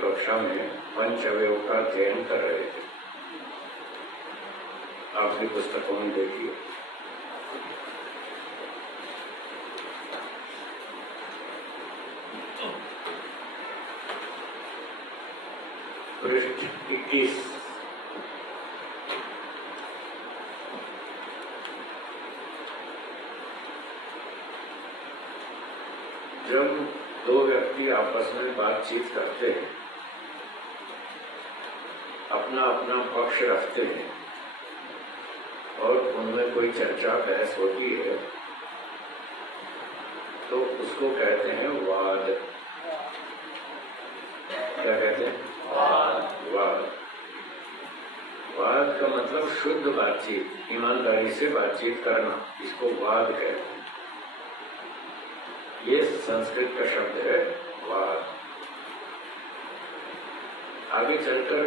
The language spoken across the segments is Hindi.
कक्षा में पंच अवयव का अध्ययन कर रहे थे। आप भी पुस्तकों में देखिए। पृष्ठ 21। जब दो व्यक्ति आपस में बातचीत करते हैं, अपना अपना पक्ष रखते हैं और उनमें कोई चर्चा बहस होती है तो उसको कहते हैं वाद। क्या कहते हैं? वाद। वाद का मतलब शुद्ध बातचीत, ईमानदारी से बातचीत करना, इसको वाद कहते हैं। ये संस्कृत का शब्द है वाद। आगे चलकर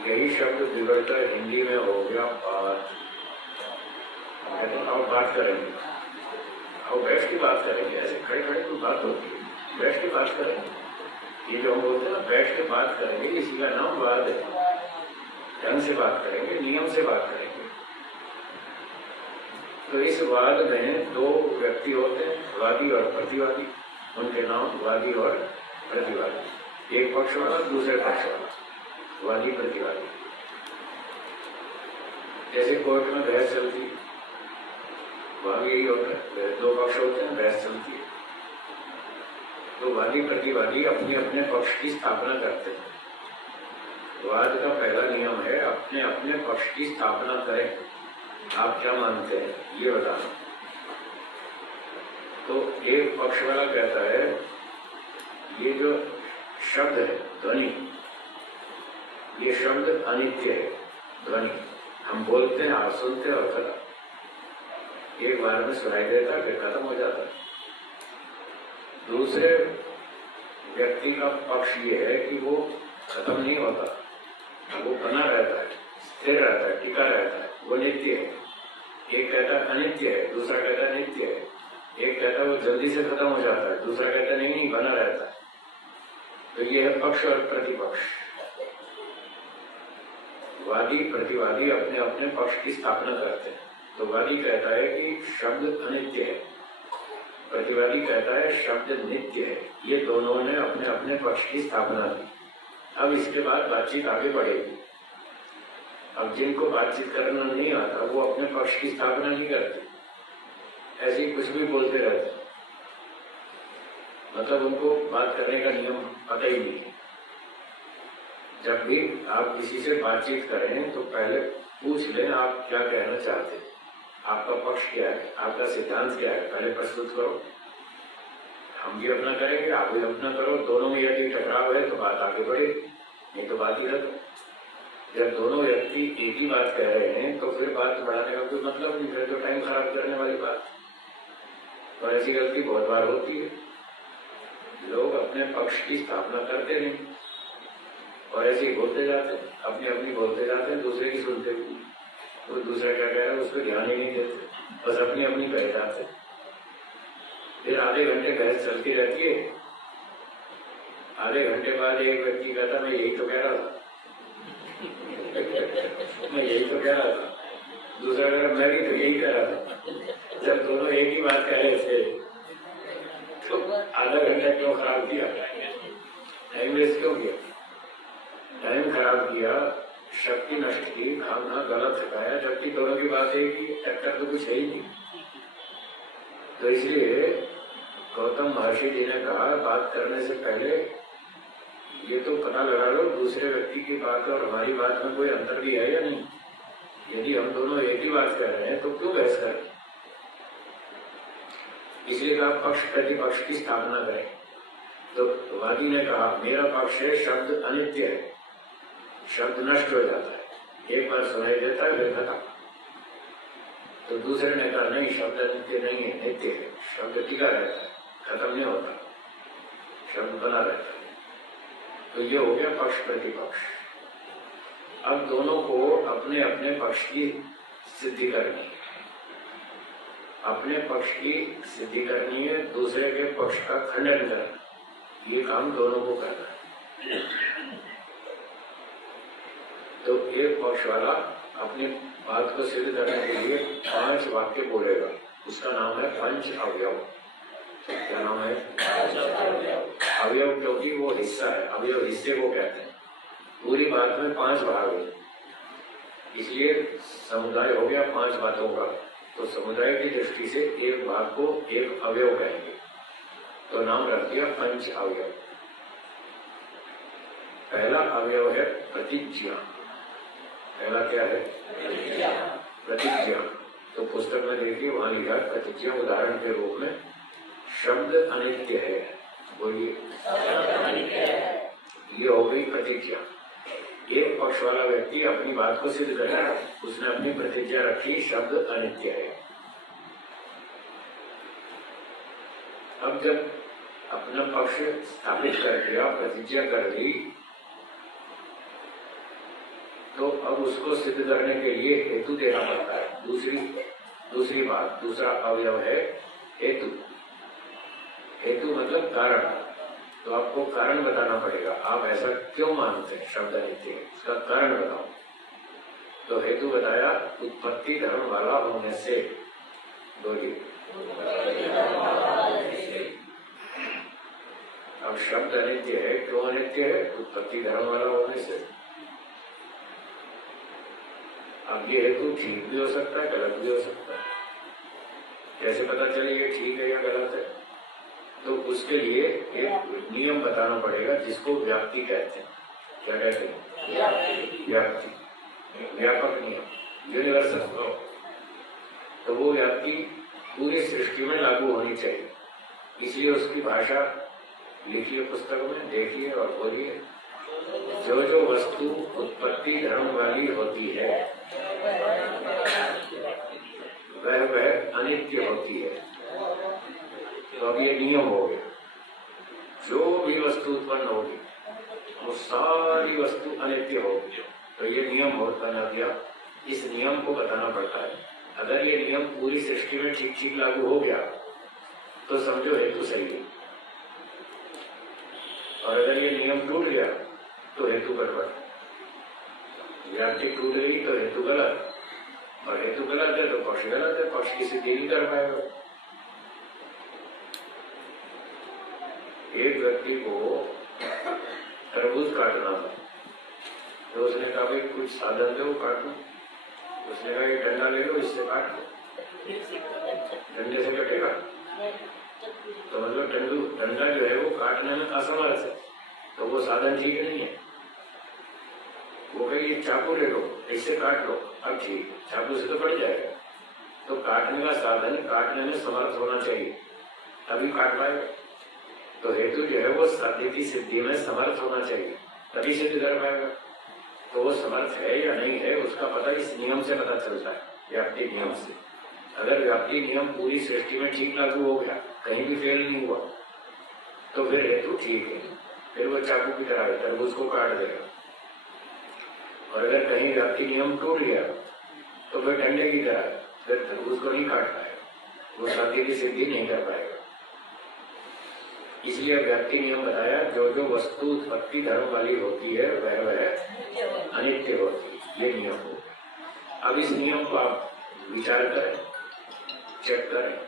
यही शब्द बिगड़कर हिंदी में हो गया बात। अब बात करेंगे, अब बैठ के बात करेंगे। ऐसे खड़े खड़े कोई बात होती है? बैठ के बात करेंगे। ये जो हम बोलते हैं ना बैठ के बात करेंगे, इसी का नाम वाद है। ढंग से बात करेंगे, नियम से बात करेंगे। तो इस वाद में दो व्यक्ति होते हैं, वादी और प्रतिवादी। उनके नाम वादी और प्रतिवादी। एक पक्ष वाला, दूसरे पक्ष वाला, वादी प्रतिवादी। जैसे कोर्ट में बहस चलती है, वहां यही होता है, दो पक्ष होते हैं, बहस चलती है। तो वादी प्रतिवादी अपने अपने पक्ष की स्थापना करते हैं। वाद का पहला नियम है अपने अपने पक्ष की स्थापना करें। आप क्या मानते हैं ये बताना। तो एक पक्ष वाला कहता है ये जो शब्द है ध्वनि, ये शब्द अनित्य है। ध्वनि हम बोलते हैं, आप सुनते हैं और खत्म, एक बार में सुनाई देता है, फिर खत्म हो जाता है। दूसरे व्यक्ति का पक्ष ये है कि वो खत्म नहीं होता, वो बना रहता है, स्थिर रहता है, टिका रहता है, वो नित्य है। एक कहता है अनित्य है, दूसरा कहता है नित्य है। एक कहता है वो जल्दी से खत्म हो जाता है, दूसरा कहता है नहीं बना रहता है। तो ये है पक्ष और प्रतिपक्ष। वादी प्रतिवादी अपने अपने पक्ष की स्थापना करते हैं। तो वादी कहता है कि शब्द अनित्य है, प्रतिवादी कहता है शब्द नित्य है। ये दोनों ने अपने अपने पक्ष की स्थापना की। अब इसके बाद बातचीत आगे बढ़ेगी। अब जिनको बातचीत करना नहीं आता वो अपने पक्ष की स्थापना नहीं करते, ऐसे ही कुछ भी बोलते रहते, मतलब उनको बात करने का नियम पता ही नहीं है। जब भी आप किसी से बातचीत करें तो पहले पूछ लें आप क्या कहना चाहते हैं, आपका पक्ष क्या है, आपका सिद्धांत क्या है, पहले प्रस्तुत करो। हम भी अपना करेंगे, आप भी अपना करो। दोनों में यदि टकराव है तो बात आगे बढ़ेगी, नहीं तो बात ही रखो। जब दोनों व्यक्ति एक ही बात कह रहे हैं तो फिर बात बढ़ाने का कोई मतलब नहीं, फिर तो टाइम खराब करने वाली बात। और ऐसी गलती बहुत बार होती है, लोग अपने पक्ष की स्थापना करते नहीं और ऐसे ही बोलते जाते हैं, अपनी अपनी बोलते जाते हैं, दूसरे की सुनते हुए। तो दूसरा क्या कह रहा है उस पर ध्यान ही नहीं देते, बस अपनी अपनी कह जाते। फिर आधे घंटे बहस चलती रहती है। आधे घंटे बाद एक व्यक्ति कहता मैं यही तो कह रहा था, मैं यही तो कह रहा था। दूसरा कह रहा मैं भी तो यही कह रहा था। जब दोनों एक ही बात कह रहे थे तो आधा घंटा क्यों खराब किया, टाइम वेस्ट क्यों किया? टाइम खराब किया, शक्ति नष्ट की, खाना गलत सिखाया, जबकि दोनों की बात है कि टक्कर तो कुछ है ही नहीं। तो इसलिए गौतम महर्षि जी ने कहा बात करने से पहले ये तो पता लगा लो दूसरे व्यक्ति की बात और हमारी बात में कोई अंतर भी है या नहीं। यदि हम दोनों एक ही बात कर रहे हैं तो क्यों बहस करें? इसलिए कहा पक्ष प्रतिपक्ष की स्थापना करें। तो वादी ने कहा मेरा पक्ष है शब्द अनित्य है, शब्द नष्ट हो जाता है, एक बार सुनाई देता है फिर खत्म। तो दूसरे ने कहा नहीं शब्द अनित्य नहीं है, नित्य है, शब्द टिका रहता है, खत्म नहीं होता, शब्द बना रहता है। तो ये हो गया पक्ष प्रतिपक्ष। अब दोनों को अपने अपने पक्ष की सिद्धि करनी है, अपने पक्ष की सिद्धि करनी है, दूसरे के पक्ष का खंडन करना, ये काम दोनों को करना है। एक पक्ष वाला अपनी बात को सिद्ध करने के लिए 5 वाक्य बोलेगा, उसका नाम है पंच अवयव। क्या नाम है? अवयव, क्योंकि वो हिस्सा है, अवयव हिस्से को कहते हैं। पूरी बात में 5 भाग है, इसलिए समुदाय हो गया 5 बातों का। तो समुदाय की दृष्टि से एक भाग को एक अवयव कहेंगे, तो नाम रख दिया पंच अवयव। पहला अवयव है प्रतिज्ञा। पहला क्या है? प्रतिज्ञा। तो पुस्तक में देखिए, वहां लिखा है प्रतिज्ञा उदाहरण के रूप में शब्द अनित्य है। बोलिए, ये हो गई प्रतिज्ञा। एक पक्ष वाला व्यक्ति अपनी बात को सिद्ध करेगा, उसने अपनी प्रतिज्ञा रखी शब्द अनित्य है। अब जब अपना पक्ष स्थापित कर दिया, प्रतिज्ञा कर दी, तो अब उसको सिद्ध करने के लिए हेतु देना पड़ता है। दूसरी बात, दूसरा अवयव है हेतु। हेतु मतलब कारण। तो आपको कारण बताना पड़ेगा, आप ऐसा क्यों मानते हैं शब्द अनित्य है, उसका कारण बताओ। तो हेतु बताया, उत्पत्ति धर्म वाला होने से। बोलिए, अब शब्द अनित्य है, क्यों अनित्य है? उत्पत्ति धर्म वाला होने से। अब ये हेतु ठीक भी हो सकता है, गलत भी हो सकता है। कैसे पता चले ये ठीक है या गलत है? तो उसके लिए एक नियम बताना पड़ेगा, जिसको व्याप्ति कहते हैं। क्या कहते हैं? व्याप्ति, व्यापक नियम, यूनिवर्सल लॉ। तो वो व्याप्ति पूरी सृष्टि में लागू होनी चाहिए, इसलिए उसकी भाषा लिखिए पुस्तक में, देखिए और बोलिए। जो जो वस्तु उत्पत्ति धर्म वाली होती है वह अनित्य होती है। तो अब ये नियम हो गया, जो भी वस्तु उत्पन्न होगी वो सारी वस्तु अनित्य होगी। तो ये नियम बना दिया। इस नियम को बताना पड़ता है। अगर ये नियम पूरी सृष्टि में ठीक ठीक लागू हो गया तो समझो हेतु सही है, और अगर ये नियम टूट गया तो हेतु गड़बड़। व्याप्ति टूट गई तो हेतु गलत, और हेतु गलत है तो पक्ष गलत है, पक्ष की सिद्धि नहीं कर पाएगा। एक व्यक्ति को तरबूज काटना था, तो उसने कहा भाई कुछ साधन दो काटना। उसने कहा ये डंडा ले लो, इससे काट लो। डंडे से कटेगा तो मतलब डंडा जो है वो काटने में असमर्थ है, तो वो साधन ठीक नहीं है। वो कहे चाकू ले लो, इससे काट लो। अब ठीक, चाकू से तो कट जाएगा। तो काटने का साधन काटने में समर्थ होना चाहिए, तभी काट पाएगा। तो हेतु जो है वो साध्य की सिद्धि में समर्थ होना चाहिए, तभी सिद्ध कर पाएगा। तो वो समर्थ है या नहीं है उसका पता इस नियम से पता चलता है, व्याप्ति नियम से। अगर व्याप्ति नियम पूरी सृष्टि में ठीक लागू हो गया, कहीं भी फेल नहीं हुआ, तो फिर हेतु ठीक है, फिर वो चाकू की तरह तरबूज को काट देगा। और अगर कहीं व्याप्ति नियम टूट गया तो फिर डंडे की तरह फिर तरबूज को नहीं काट पाएगा, वो साध्य की सिद्धि नहीं कर पाएगा। इसलिए व्याप्ति नियम बताया, जो जो वस्तु उत्पत्ति धर्म वाली होती है वह अनित्य होती है। ये नियम हो। अब इस नियम को आप विचार करें, चेक करें,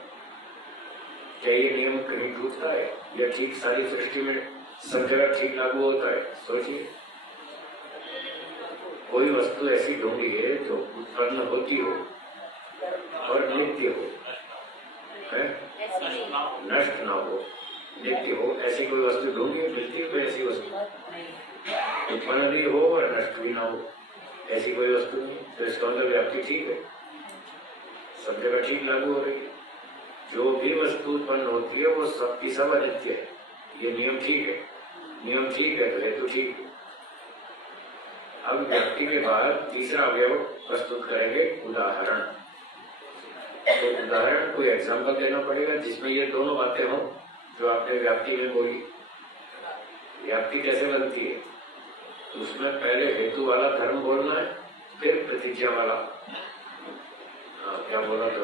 क्या ये नियम कहीं टूटता है या ठीक सारी सृष्टि में सब जगह ठीक लागू होता है? सोचिए, कोई वस्तु ऐसी ढूंढिए जो उत्पन्न होती हो और नित्य हो, है? नष्ट ना हो, नित्य हो, ऐसी कोई वस्तु ढूंढिए, मिलती हो ऐसी वस्तु? उत्पन्न भी हो और नष्ट भी ना हो, ऐसी कोई वस्तु नहीं। तो इसका मतलब व्याप्ति ठीक है, सब जगह ठीक लागू हो रही है। जो भी वस्तु उत्पन्न होती है वो सबकी सब अनित्य है, ये नियम ठीक है। नियम ठीक है तो हेतु ठीक है। अब व्यक्ति के बाद तीसरा अवयव प्रस्तुत करेंगे, उदाहरण। तो उदाहरण कोई एग्जाम्पल देना पड़ेगा जिसमें ये दोनों बातें हों जो आपने व्याप्ति में बोली। व्याप्ति कैसे बनती है? उसमें पहले हेतु वाला धर्म बोलना है, फिर प्रतिज्ञा वाला। क्या बोला तो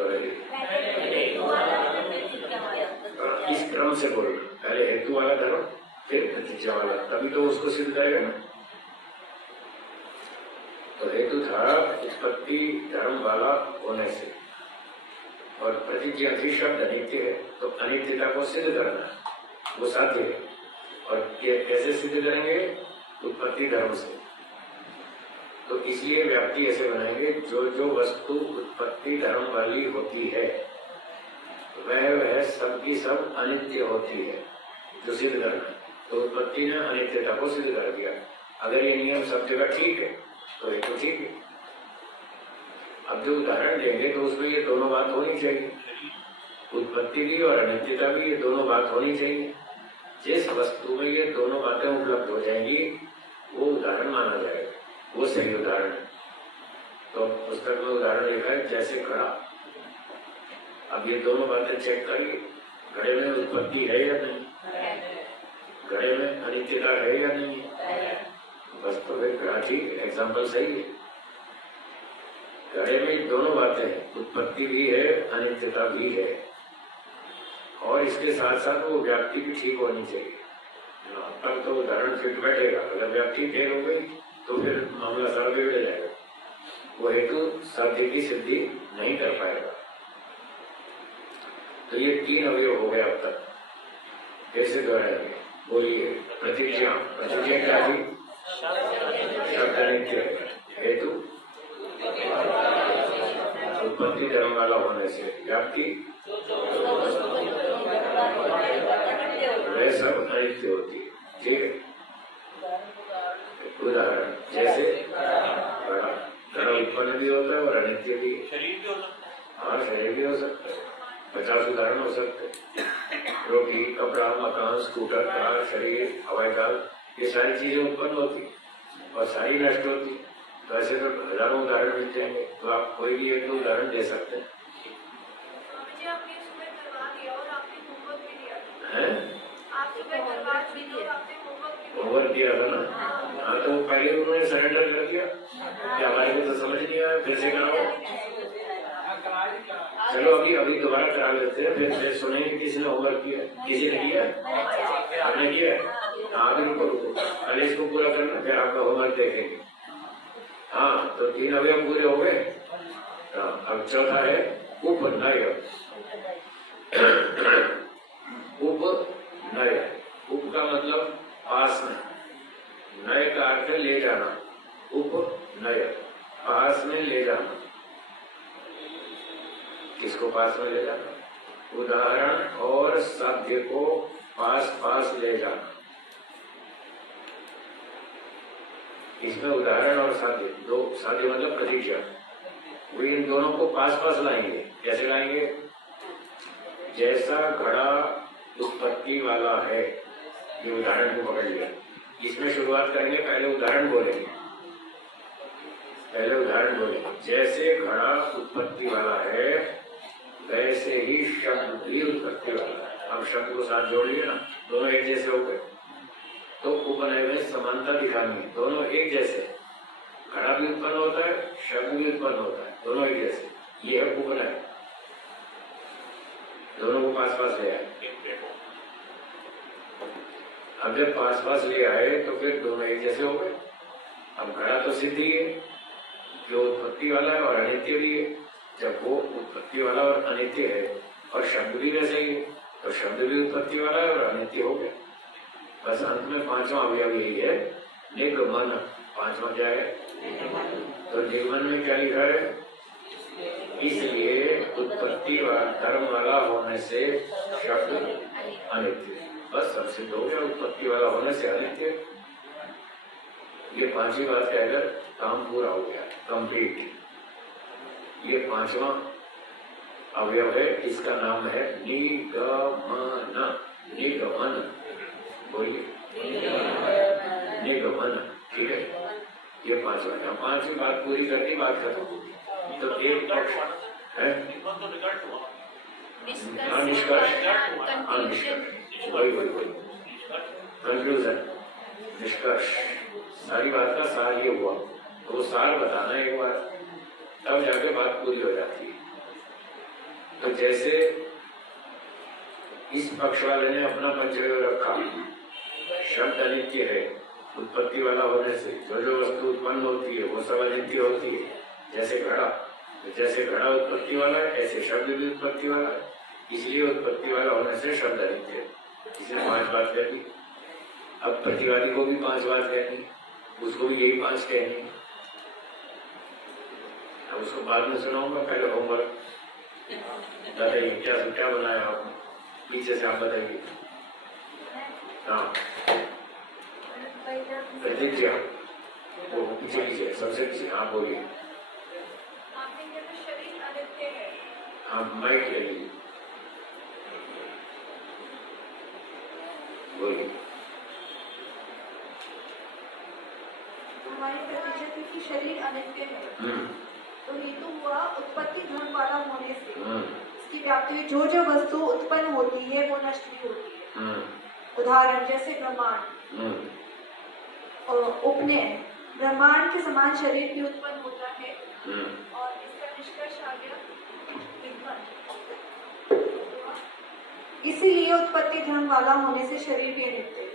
इस क्रम से बोलना, पहले हेतु वाला धर्म फिर प्रतिज्ञा वाला, तभी तो उसको सिद्ध करेगा ना। तो था उत्पत्ति धर्म वाला होने से, और प्रतिज्ञा शब्द अनित्य है, तो अनित्यता को सिद्ध करना वो साध्य है। और ये कैसे सिद्ध करेंगे? उत्पत्ति धर्म से। तो इसलिए व्याप्ति ऐसे बनाएंगे, जो जो वस्तु उत्पत्ति धर्म वाली होती है वह सबकी सब अनित्य होती है, जो सिद्ध करना। तो उत्पत्ति ने अनित्यता को सिद्ध कर दिया। अगर ये नियम सब जगह ठीक है तो ये तो ठीक है। अब जो उदाहरण देंगे तो उसमें ये दोनों बात होनी चाहिए, उत्पत्ति भी और अनित्यता भी, ये दोनों बात होनी चाहिए। जिस वस्तु में ये दोनों बातें उपलब्ध हो जाएंगी वो उदाहरण माना जाएगा, वो सही उदाहरण है। तो पुस्तक में उदाहरण लिखा है जैसे घड़ा। अब ये दोनों बातें चेक करिए, घड़े में उत्पत्ति है या नहीं, घड़े में अनित्यता है या नहीं, बस तो फिर घड़ा ठीक है, एग्जाम्पल सही है। घड़े में दोनों बातें हैं, उत्पत्ति भी है अनित्यता भी है, और इसके साथ साथ वो व्याप्ति भी ठीक होनी चाहिए, तब तो उदाहरण फिट बैठेगा। अगर व्याप्ति फेल हो गई तो फिर मामला सारा बिगड़ जाएगा, वो हेतु साध्य की सिद्धि नहीं कर पाएगा। तो ये 3 अवयव हो गए अब तक। कैसे दोहराएंगे? बोलिए। प्रतिज्ञा, प्रतिज्ञा क्या थी? शब्द अनित्य, हेतु उत्पत्ति धर्म वाला होने से, व्याप्ति वह सब अनित्य होती है। ठीक है, उदाहरण जैसे घड़ा उत्पन्न भी होता है और अनित्य भी, शरीर भी हो सकता है। हाँ, शरीर भी हो सकता है, 50 उदाहरण हो सकते हैं। रोटी, कपड़ा, मकान, स्कूटर, कार, शरीर, हवाई जहाज, ये सारी चीजें उत्पन्न होती और सारी नष्ट होती। तो ऐसे तो हजारों उदाहरण मिल जाएंगे, तो आप कोई भी एक उदाहरण दे सकते हैं। होमवर्क दिया था ना? हाँ, तो पहले उन्होंने सरेंडर कर दिया कि हमारे को तो समझ नहीं आया, फिर से कराओ। चलो अभी दोबारा करा लेते हैं, फिर सुनेंगे किसने होमवर्क किया, किसी ने किया, आपने किया। हाँ, रुको, पहले इसको पूरा करना, फिर आपका होमवर्क देखेंगे। हाँ, तो 3 अवयव पूरे हो गए। अब चौथा है उपनय। उपनय, उप का मतलब पास में, नय का अर्थ ले जाना। उपनय, पास में ले जाना। किसको पास में ले जाना? उदाहरण और साध्य को पास ले जाना। इसमें उदाहरण और साध्य, दो साध्य मतलब प्रतिज्ञा, वो इन दोनों को पास लाएंगे। कैसे लाएंगे? जैसा घड़ा उत्पत्ति वाला है, ये उदाहरण को पकड़ लिया। इसमें शुरुआत करेंगे, पहले उदाहरण बोलेंगे, जैसे घड़ा उत्पत्ति वाला है वैसे ही शब्द भी उत्पत्ति वाला है। अब शब्द को साथ जोड़ लिया ना, दोनों एक जैसे हो गए, तो उपनय में समानता दिखानी है। दोनों एक जैसे, घड़ा भी उत्पन्न होता है, शब्द भी उत्पन्न होता है, दोनों एक जैसे, ये है उपनय। दोनों को पास ले आए। अब जब पास ले आए तो फिर दोनों एक जैसे हो गए। अब घड़ा तो सिद्ध ही है, जो उत्पत्ति वाला है और अनित्य भी है। जब वो उत्पत्ति वाला और अनित्य है और शब्द भी वैसे ही है, तो शब्द भी उत्पत्ति वाला है और अनित्य हो गया। बस अंत में 5वां अवयव यही है, निगमन। 5वां क्या है? तो निगमन में क्या लिखा है? इसलिए उत्पत्ति धर्म वाला होने से शब्द अनित्य। बस सब सिद्ध हो गया, उत्पत्ति वाला होने से अनित्य। ये 5वीं बात कहकर काम पूरा हो गया, कंप्लीट। ये 5वां अवयव है, इसका नाम है निगमन। निगमन बोलिए, निगमन। ठीक है, ये 5वां। 5वीं बात पूरी करनी, बात खत्म। तो एक पक्ष है निष्कर्ष, वही कंक्लूजन, निष्कर्ष। सारी बात का सार ये हुआ, तो वो सार बताना एक बार, तब जाके बात पूरी हो जाती है। तो जैसे इस पक्ष वाले ने अपना पंचमेव रखा, शब्द अनित्य है, उत्पत्ति वाला होने से जो जो वस्तु उत्पन्न होती है वो सब अनित्य होती है। जैसे घड़ा उत्पत्ति वाला है, ऐसे शब्द भी उत्पत्ति वाला है, इसलिए उत्पत्ति वाला होने से शब्द अनित्य है। इसने 5 बात कहनी। अब प्रतिवादी को भी 5 बात कहनी, उसको भी यही 5 कहनी। अब उसको बाद में सुनाऊंगा, पहले होमवर्क। बताइए क्या बनाया आपने, पीछे से आप बताइए। हाँ प्रतिज्ञा, वो पीछे सबसे पीछे। हाँ बोलिए। शरीर अनित्य है। हाँ माइक ले लीजिए, बोलिए। हमारी प्रतिज्ञा थी कि शरीर अनित्य है, तो हेतु हुआ उत्पत्ति धर्म वाला होने से इसकी व्याप्ति में जो वस्तु उत्पन्न होती है वो नष्ट भी होती है। उदाहरण जैसे ब्रह्मांड और उपनयन, ब्रह्मांड के समान शरीर भी उत्पन्न होता है और इसका निष्कर्ष आ गया विघ्न। इसीलिए उत्पत्ति धर्म वाला होने से शरीर भी अनित्य है।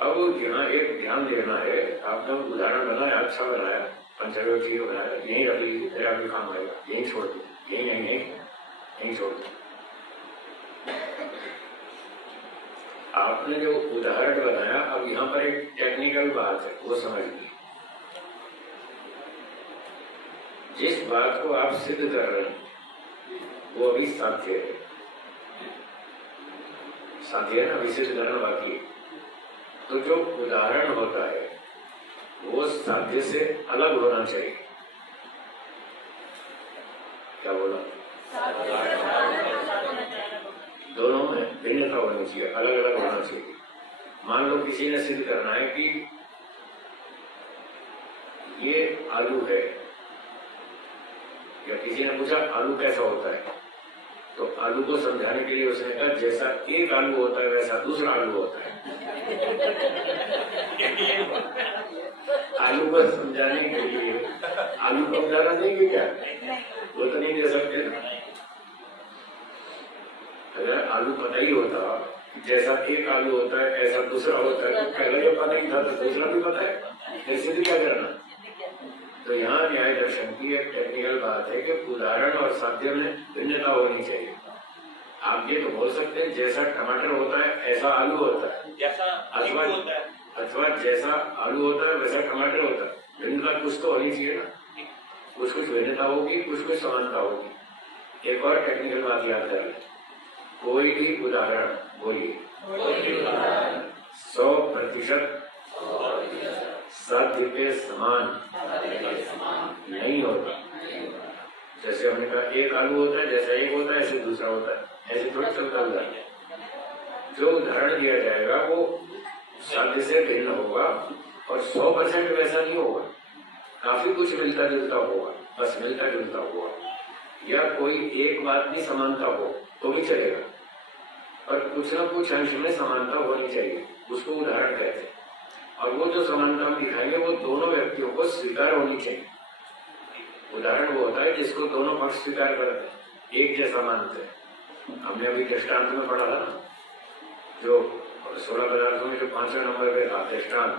अब यहाँ एक ध्यान देना है, आपने उदाहरण बनाया, अच्छा बनाया, पंचरवती बनाया, यही रख लीजिए, तेरा भी काम आएगा। यही छोड़ दो, यही छोड़ दो। आपने जो उदाहरण बनाया, अब यहाँ पर एक टेक्निकल बात है, वो समझ लीजिए। जिस बात को आप सिद्ध कर रहे हैं वो अभी साध्य है, ना, अभी सिद्ध करना बाकी है। तो जो उदाहरण होता है वो साध्य से अलग होना चाहिए। क्या बोला? दोनों में भिन्नता होनी चाहिए, अलग अलग होना चाहिए। मान लो किसी ने सिद्ध करना है कि ये आलू है, या किसी ने पूछा आलू कैसा होता है, तो आलू को समझाने के लिए उसने कहा जैसा एक आलू होता है वैसा दूसरा आलू होता है। आलू को समझाने के लिए आलू को उदाहरण देंगे क्या? वो तो नहीं दे सकते ना। अगर आलू पता ही होता जैसा एक आलू होता है ऐसा दूसरा होता है, तो पहले जो पता ही था तो दूसरा भी पता है, ऐसे भी क्या करना। तो यहाँ न्याय दर्शन की एक टेक्निकल बात है कि उदाहरण और साध्य में भिन्नता होनी चाहिए। आप ये तो बोल सकते हैं जैसा टमाटर होता है ऐसा आलू होता है, अथवा जैसा आलू होता है वैसा टमाटर होता है। भिन्नता कुछ तो होनी चाहिए ना, कुछ भिन्नता होगी, कुछ समानता होगी। एक और टेक्निकल बात याद कर लें, कोई भी उदाहरण बोलिए 100% साध्य के समान नहीं होता। जैसे हमने कहा एक आलू होता है, जैसा एक होता है ऐसे दूसरा होता है, ऐसे थोड़ा चलता हुआ। जो उदाहरण दिया जाएगा वो साध्य से भिन्न होगा और 100% वैसा नहीं होगा। काफी कुछ मिलता जुलता होगा, बस मिलता जुलता होगा, या कोई एक बात भी समानता हो तो भी चलेगा, पर कुछ न कुछ अंश में समानता होनी चाहिए, उसको उदाहरण कहते हैं। और वो जो समानता हम दिखाएंगे वो दोनों व्यक्तियों को स्वीकार होनी चाहिए। उदाहरण वो होता है जिसको दोनों पक्ष स्वीकार करते हैं, एक जैसा मानते हैं। हमने अभी दृष्टांत में पढ़ा था ना, जो 16 पदार्थों में जो 5वें नंबर पे था दृष्टांत,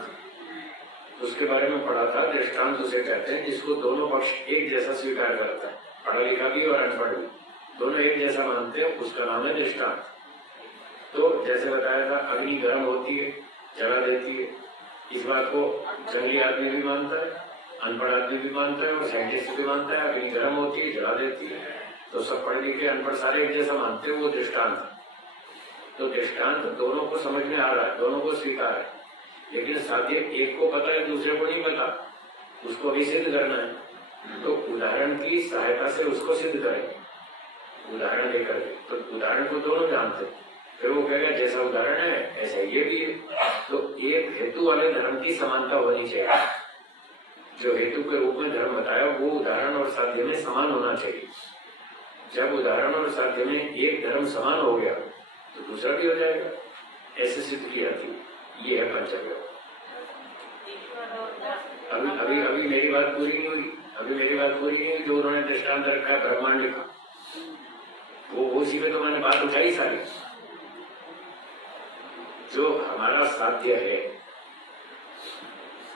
उसके बारे में पढ़ा था। दृष्टांत उसे कहते हैं जिसको दोनों पक्ष एक जैसा स्वीकार करता है, पढ़ा लिखा भी और अनपढ़ भी, दोनों एक जैसा मानते हैं, उसका नाम है दृष्टांत। तो जैसे बताया था, अग्नि गर्म होती है, जला देती है, इस बात को जंगली आदमी भी मानता है, अनपढ़ आदमी भी मानता है और साइंटिस्ट भी मानता है। अग्नि गर्म होती है, जला देती है, तो सब पढ़े लिखे अनपढ़ सारे एक जैसा मानते हैं, वो दृष्टांत। तो दृष्टांत दोनों को समझ में आ रहा है, दोनों को स्वीकार है, लेकिन साथ ही एक को पता है दूसरे को नहीं पता, उसको भी सिद्ध करना है। तो उदाहरण की सहायता से उसको सिद्ध करेंगे, उदाहरण देकर। तो उदाहरण को दोनों जानते हैं, फिर वो कहेगा जैसा उदाहरण है ऐसा ये भी है। तो एक हेतु वाले धर्म की समानता होनी चाहिए। जो हेतु के रूप में धर्म बताया वो उदाहरण और साध्य में समान होना चाहिए। जब उदाहरण और साध्य में एक धर्म समान हो गया तो दूसरा भी हो जाएगा, ऐसे सिद्ध की जाती है। ये है पंचव्यव। अभी मेरी बात पूरी नहीं हुई, जो उन्होंने दृष्टांत रखा है ब्रह्मांड लिखा, वो उसी में तो मैंने बात उठाई सारी। जो हमारा साध्य है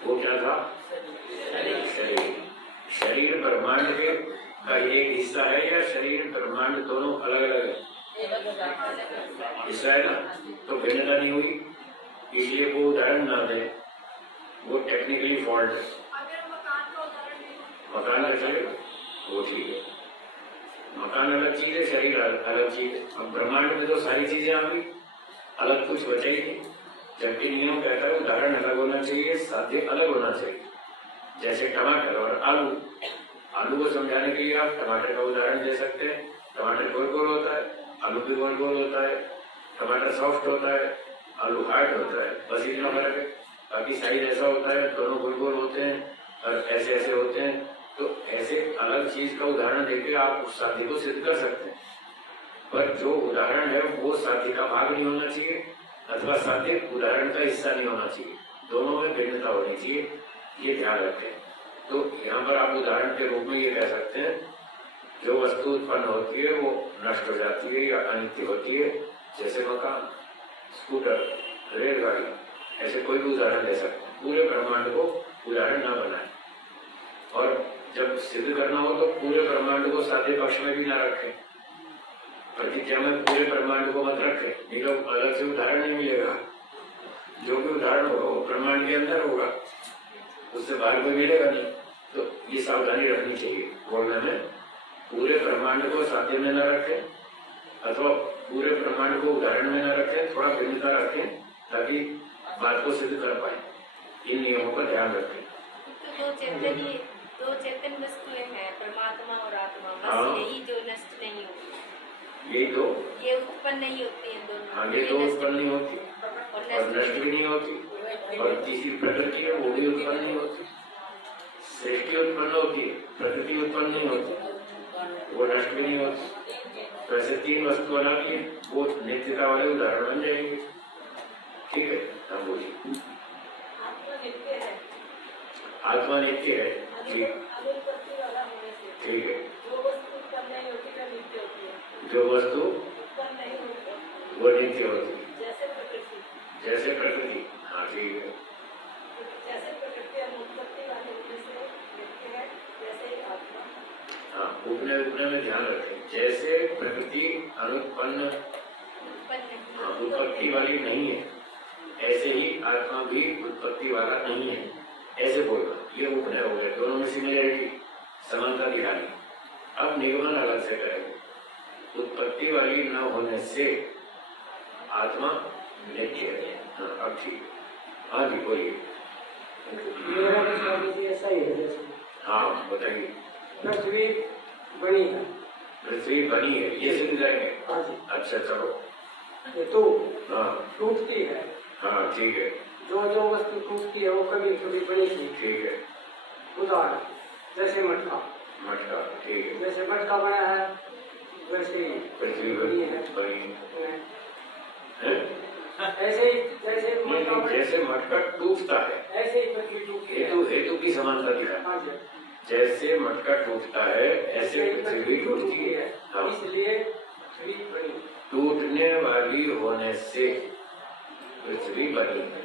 वो क्या था? शरीर। शरीर ब्रह्मांड के का एक हिस्सा है या शरीर ब्रह्मांड दोनों अलग अलग है? हिस्सा है ना, तो भिन्नता नहीं हुई, इसलिए वो उदाहरण ना दे, वो टेक्निकली फॉल्ट है। मकान का चलेगा वो ठीक है, मकान अलग चीज है, शरीर अलग चीज है। अब ब्रह्मांड में तो सारी चीजें आ गई, अलग कुछ बचा ही नहीं। जबकि नियम कहता है उदाहरण अलग होना चाहिए, साध्य अलग होना चाहिए। जैसे टमाटर और आलू, आलू को समझाने के लिए आप टमाटर का उदाहरण दे सकते हैं। टमाटर गोल गोल होता है, आलू भी गोल गोल होता है। टमाटर सॉफ्ट होता है, आलू हार्ड होता है, बस इतना फर्क है। बाकी साइज ऐसा होता है, दोनों गोल गोल होते हैं और ऐसे ऐसे होते हैं। तो ऐसे अलग चीज का उदाहरण देकर आप उस साध्य को सिद्ध कर सकते हैं, पर जो उदाहरण है वो साध्य का भाग नहीं होना चाहिए अथवा साध्य उदाहरण का हिस्सा नहीं होना चाहिए। दोनों में भिन्नता होनी चाहिए, ये ध्यान रखें। तो यहाँ पर आप उदाहरण के रूप में ये कह सकते हैं, जो वस्तु उत्पन्न होती है वो नष्ट हो जाती है या अनित्य होती है, जैसे मकान, स्कूटर, रेलगाड़ी, ऐसे कोई भी उदाहरण दे सकते हैं। पूरे ब्रह्मांड को उदाहरण न बनाए, और जब सिद्ध करना हो तो पूरे ब्रह्मांड को साध्य पक्ष में भी न रखें, प्रतिज्ञा में पूरे ब्रह्मांड को मत रखें, नहीं तो अलग से उदाहरण नहीं मिलेगा। जो भी उदाहरण होगा वो ब्रह्मांड के अंदर होगा, उससे बाहर कोई मिलेगा नहीं। तो ये सावधानी रखनी चाहिए बोलने में, पूरे ब्रह्मांड को साध्य में न रखें अथवा पूरे ब्रह्मांड को उदाहरण में न रखें, थोड़ा भिन्नता रखें ताकि बात को सिद्ध कर पाए। इन नियमों का ध्यान रखें। दो चेतन वस्तुएं हैं, परमात्मा और आत्मा, बस हाँ। यही जो नष्ट नहीं होती, यही तो, ये उत्पन्न नहीं होती है दोनों। हाँ, ये तो उत्पन्न नहीं होती और नष्ट भी नहीं होती। और तीसरी प्रकृति है, वो भी उत्पन्न नहीं होती। सृष्टि उत्पन्न होती है, प्रकृति उत्पन्न नहीं होती, वो नष्ट भी नहीं होती। तो ऐसे तीन वस्तु बना के वो नित्यता वाले उदाहरण बन जाएंगे। ठीक है, हम बोलिए। आत्मा नित्य है, ठीक ठीक है। जो वस्तु वो नित्य होती है, जैसे प्रकृति, हाँ ठीक है। हाँ, उपनय उपनय में ध्यान रखें, जैसे प्रकृति अनुत्पन्न उत्पत्ति वाली नहीं है, ऐसे ही आत्मा भी उत्पत्ति वाला नहीं है, ऐसे बोलना। ये उपनय हो गया, दोनों में सिमिलरिटी, समानता दिखानी। अब निगमन अलग से करेंगे। उत्पत्ति वाली न होने से आत्मा नित्य है। हाँ, अब ठीक है। हाँ जी, बोलिए। ऐसा ही है। हाँ, बताइए। पृथ्वी बनी है, पृथ्वी बनी है, ये सिद्ध करेंगे। अच्छा, चलो। ये तो हाँ टूटती है। हाँ, ठीक है। जो वस्तु टूटती है वो कभी कभी बनी थी। ठीक है। उदाहरण जैसे मटका, ठीक है। जैसे मटका बना है वैसे ही पृथ्वी बनी है। ऐसे ही जैसे मटका टूटता है, ऐसे ही पृथ्वी टूटती है। हेतु की समानता दिखाई। हाँ जी। जैसे मटका टूटता है ऐसे पृथ्वी टूटती है। हाँ। इसलिए पृथ्वी बनी। टूटने वाली होने से पृथ्वी बनी है,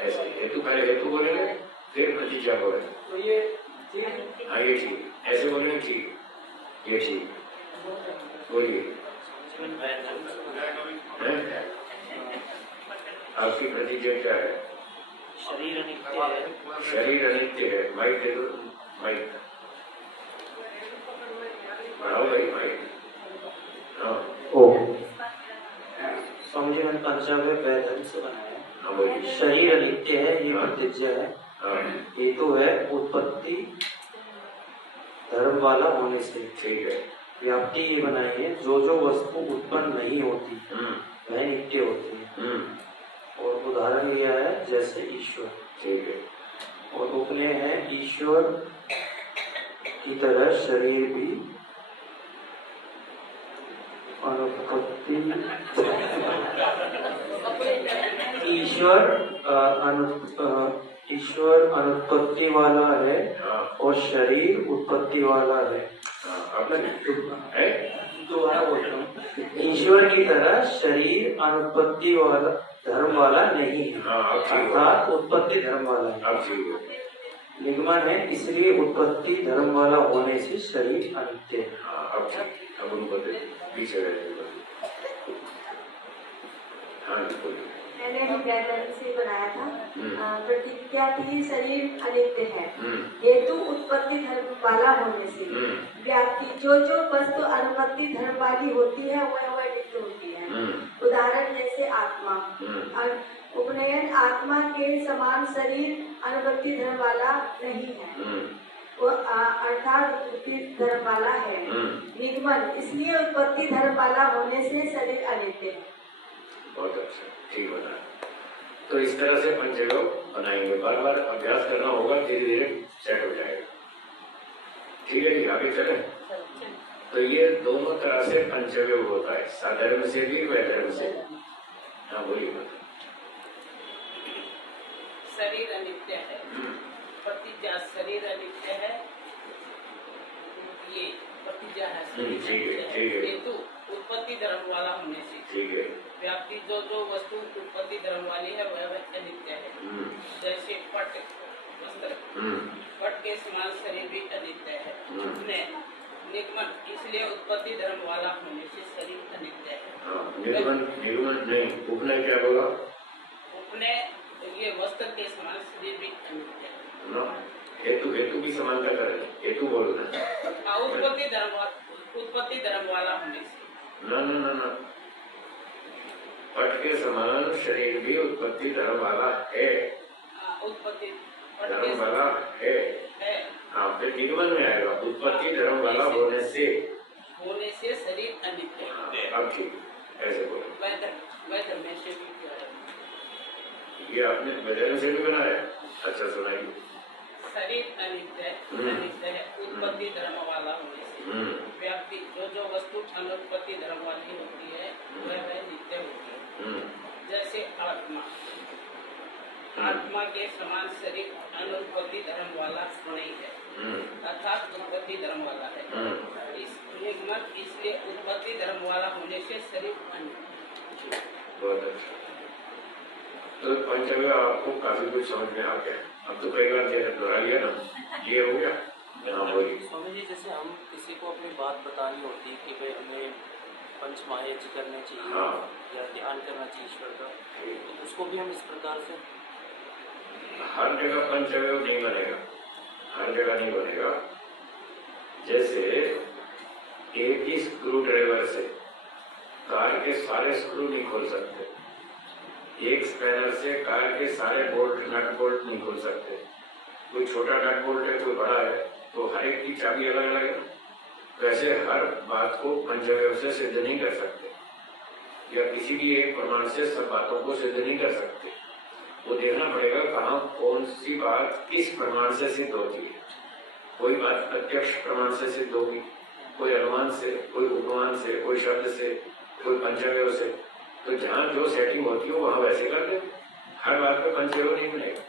ऐसे हेतु पहले हेतु बोलेंगे फिर प्रतिज्ञा बोलेंगे। तो ये ठीक। हाँ, ये ठीक, ऐसे बोलेंगे ठीक, ये ठीक। बोलिए। आपकी प्रतिज्ञा क्या है? शरीर अनित्य है। शरीर अनित्य है। माइक दे दो, माइक बढ़ाओ भाई, माइक। हाँ, स्वामी जी ने पंचांग पैदल से बनाया। हाँ, बोलिए। शरीर अनित्य है, ये हाँ। प्रतिज्ञा है। हाँ, हेतु है उत्पत्ति धर्म वाला होने से। ठीक है। व्याप्ति ये बनाई है, जो वस्तु उत्पन्न नहीं होती वह नित्य होती है। और उदाहरण लिया है जैसे ईश्वर। ठीक है। और उपनय है ईश्वर की तरह शरीर भी अनुत्पत्ति ईश्वर अनुत्पत्ति वाला है हाँ, और शरीर उत्पत्ति वाला है। हाँ, दोबारा बोलता हूँ, ईश्वर की तरह शरीर अनुत्पत्ति वाला धर्म वाला नहीं है, हाँ, अब ठीक हो। अर्थात उत्पत्ति धर्म वाला है। अब ठीक हो। निगमन है, इसलिए उत्पत्ति धर्म वाला होने से शरीर अनित्य है। हाँ, अब ठीक। अब उनको पीछे रहने दो। हाँ, बोलिए। मैंने भी व्याकरण से बनाया था। प्रतिज्ञा की शरीर अनित्य है, हेतु उत्पत्ति धर्म वाला होने से व्यक्ति जो वस्तु अनुपत्ति धर्म वाली होती है वह नित्य होती है। उदाहरण जैसे आत्मा, उपनयन आत्मा के समान शरीर अनुपत्ति धर्म वाला नहीं है, वो अर्थात उत्पत्ति धर्म वाला है। निगमन, इसलिए उत्पत्ति धर्म वाला होने से शरीर अनित्य है। बहुत अच्छा, ठीक बना। तो इस तरह से पंचयोग बनाएंगे, बार बार अभ्यास करना होगा, धीरे धीरे सेट हो जाएगा। ठीक है जी, आगे चले। तो ये दोनों तरह से पंचयोग होता है, साधर्म से भी वैधर्म से। हाँ बोलिए। शरीर अनित्य है, प्रतिज्ञा शरीर अनित्य है, ये प्रतिज्ञा है शरीर अनित्य है, हेतु उत्पत्ति धर्म वाला होने से। ठीक है। व्याप्ति जो वस्तु उत्पत्ति धर्म वाली है वह अनित्य है। जैसे पट वस्त्र, पट के समान शरीर भी अनित्य है। निगमन, इसलिए उत्पत्ति धर्म वाला होने से शरीर अनित्य है। निगमन नहीं, उपनय क्या बोला? उपनय ये वस्त्र के समान शरीर भी अनित्य है। हेतु की समानता करें, हेतु बोलो ना। उत्पत्ति धर्म वाला होने से। ना, पट के समान शरीर भी उत्पत्ति धर्म वाला है। उत्पत्ति धर्म वाला है। हाँ, फिर निगमन में आएगा, उत्पत्ति धर्म वाला होने से शरीर अनित्य है। अब ठीक, ऐसे बोलो। वैधर्म में से भी क्या है? ये आपने वैधर्म से भी बनाया? अच्छा सुनाइए। शरीर अनित्य है, उत्पत्ति धर्म वाला होने से व्यक्ति जो वस्तु अनुत्पत्ति धर्म वाली होती है वह नित्य होती है। जैसे आत्मा के समान शरीर अनुत्पत्ति धर्म वाला नहीं है, अर्थात उत्पत्ति धर्म वाला है। इस निगमन, इसलिए उत्पत्ति धर्म वाला होने से शरीर अनित्य। बहुत अच्छा। तो पंचव्य आपको काफी कुछ समझ में आ गया। अब तो कई बार दोहरा लिया ना, क्लियर हो गया। हाँ बोलिए। स्वामी जी, जैसे हम किसी को अपनी बात बतानी होती है कि भाई हमें पंच महायज्ञ करने चाहिए, हाँ, या ध्यान करना चाहिए ईश्वर का, तो उसको भी हम इस प्रकार से। हर जगह पंचव्य नहीं बनेगा, हर जगह नहीं बनेगा। जैसे एक ही स्क्रू ड्राइवर से कार के सारे स्क्रू नहीं खोल सकते, एक स्पैनर से कार के सारे बोल्ट नट बोल्ट नहीं खोल सकते। कोई छोटा नट बोल्ट है, कोई बड़ा है, तो हर एक की चाबी अलग अलग है। वैसे हर बात को पंचव्य से सिद्ध नहीं कर सकते, या किसी भी एक प्रमाण से सब बातों को सिद्ध नहीं कर सकते। वो देखना पड़ेगा कहाँ कौन सी बात किस प्रमाण से सिद्ध होती है। कोई बात प्रत्यक्ष प्रमाण से सिद्ध होगी, कोई अनुमान से, कोई उपमान से, कोई शब्द से, कोई पंचव्य से। तो जहाँ जो सेटिंग होती है वहाँ वैसे कर दे, हर बात पे पंचव्य नहीं बनेगा।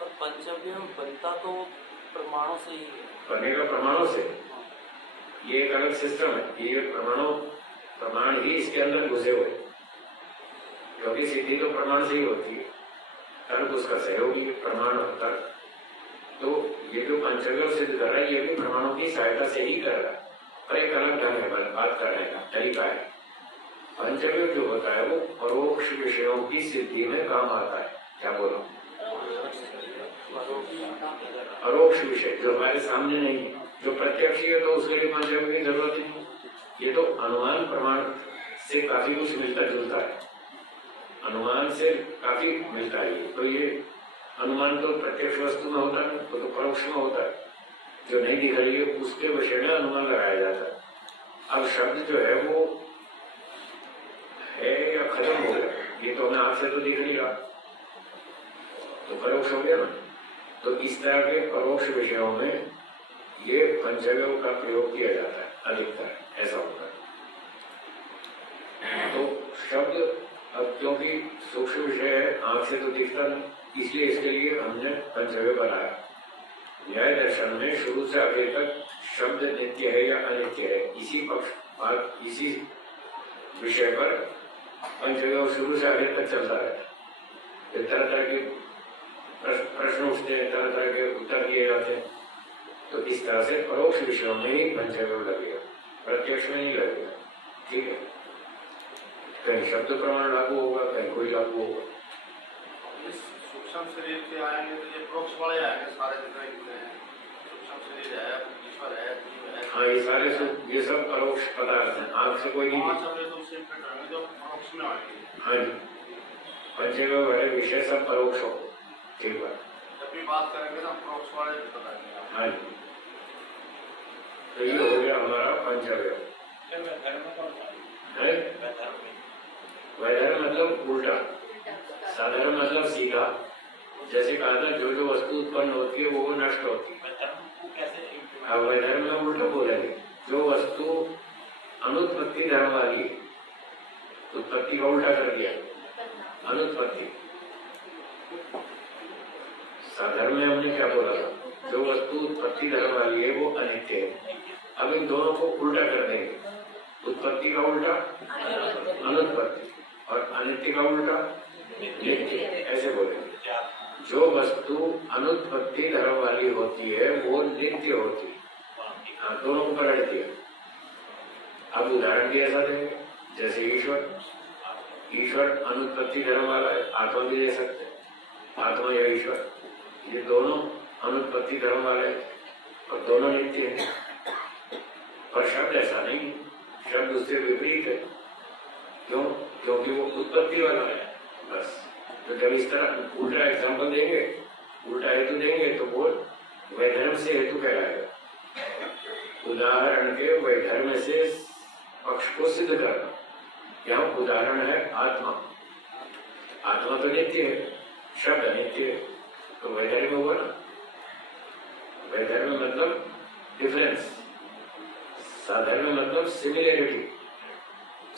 पर पंचव्य बनता तो प्रमाणों से ही है, बनेगा प्रमाणों से। ये एक अलग सिस्टम है, ये प्रमाण ही इसके अंदर घुसे हुए, क्योंकि सिद्धि तो प्रमाण से ही होती है, तर्क उसका सहयोगी प्रमाण और तर्क। तो ये जो पंचव्य सिद्ध कर रहा है ये भी प्रमाणों की सहायता से ही कर रहा है, पर एक अलग ढंग है बात करने का तरीका है। पंचव्य जो होता है वो परोक्ष विषयों की सिद्धि में काम आता है। क्या बोलो? परोक्ष विषय जो हमारे सामने नहीं है, जो प्रत्यक्ष है तो उसके लिए पंचव्य की जरूरत नहीं। ये तो अनुमान प्रमाण से काफी कुछ मिलता जुलता है, अनुमान से काफी मिलता है। तो ये अनुमान तो प्रत्यक्ष वस्तु में होता है, तो परोक्ष में होता है। जो नहीं दिख रही है उसके विषय में अनुमान लगाया जाता है। अब शब्द जो है वो है या खत्म हो गया, ये तो हमें आंख से तो दिख नहीं रहा, तो परोक्ष हो गया ना। तो इस तरह के परोक्ष विषयों में ये पंचव्यों का प्रयोग किया जाता है अधिकतर, ऐसा होता है। तो शब्द अब क्योंकि सूक्ष्म विषय है, आंख से तो दिखता नहीं, इसलिए इसके लिए हमने पंचव्य बनाया। न्याय दर्शन में शुरू से आगे तक शब्द नित्य है या अनित्य है, इसी विषय पर पंचयोग शुरू से आगे तक चलता रहता है। फिर तरह तरह के प्रश्न उठते हैं, तरह तरह के उत्तर दिए जाते हैं। तो इस तरह से परोक्ष विषयों में ही पंचयोग लगेगा, प्रत्यक्ष में नहीं लगेगा। ठीक है, कहीं शब्द प्रमाण लागू होगा, कहीं कोई लागू होगा। सूक्ष्म शरीर के आएंगे तो ये परोक्ष वाले आएंगे, सारे जितने हैं सूक्ष्म शरीर है, ईश्वर है, जीव है। हाँ, ये सब परोक्ष पदार्थ हैं, आंख से कोई नहीं। जो परोक्ष में आएंगे। हाँ जी, पंचयोग वाले विषय सब परोक्ष हो। ठीक बात। जब भी बात करेंगे तो परोक्ष वाले भी बताएंगे। हाँ जी, तो ये हो गया हमारा पंचयोग। वैधर्म मतलब उल्टा, साधारण मतलब सीधा। जैसे कहा था, जो जो वस्तु उत्पन्न होती है वो नष्ट होती है। अब वैधर्म में उल्टा बोलेंगे, जो वस्तु अनुत्पत्ति धर्म वाली है, उत्पत्ति का उल्टा कर दिया, अनुत्पत्ति। साधारण में हमने क्या बोला था, जो वस्तु उत्पत्ति धर्म वाली है वो अनित्य है। अब इन दोनों को उल्टा कर देंगे, उत्पत्ति का उल्टा अनुत्पत्ति और अनित्य का उल्टा नित्य, ऐसे बोलेंगे। जो वस्तु अनुत्पत्ति धर्म वाली होती है वो नित्य होती है। हाँ, दोनों को पलट दिया। अब उदाहरण भी ऐसा देंगे, जैसे ईश्वर अनुत्पत्ति धर्म वाला है, आत्मा भी दे सकते हैं। आत्मा या ईश्वर ये दोनों अनुत्पत्ति धर्म वाले हैं और दोनों नित्य हैं। पर शब्द ऐसा नहीं, शब्द उससे विपरीत है। क्यों? क्योंकि वो उत्पत्ति वाला है। बस, तो जब इस तरह उल्टा एग्जाम्पल देंगे, उल्टा हेतु देंगे तो वो वैधर्म से हेतु कहलाएगा। उदाहरण के वैधर्म से पक्ष को सिद्ध करना। यहाँ उदाहरण है आत्मा। आत्मा तो नित्य है, शब्द अनित्य है, तो वैधर्म हुआ ना। वैधर्म मतलब डिफरेंस, साधारण मतलब सिमिलैरिटी।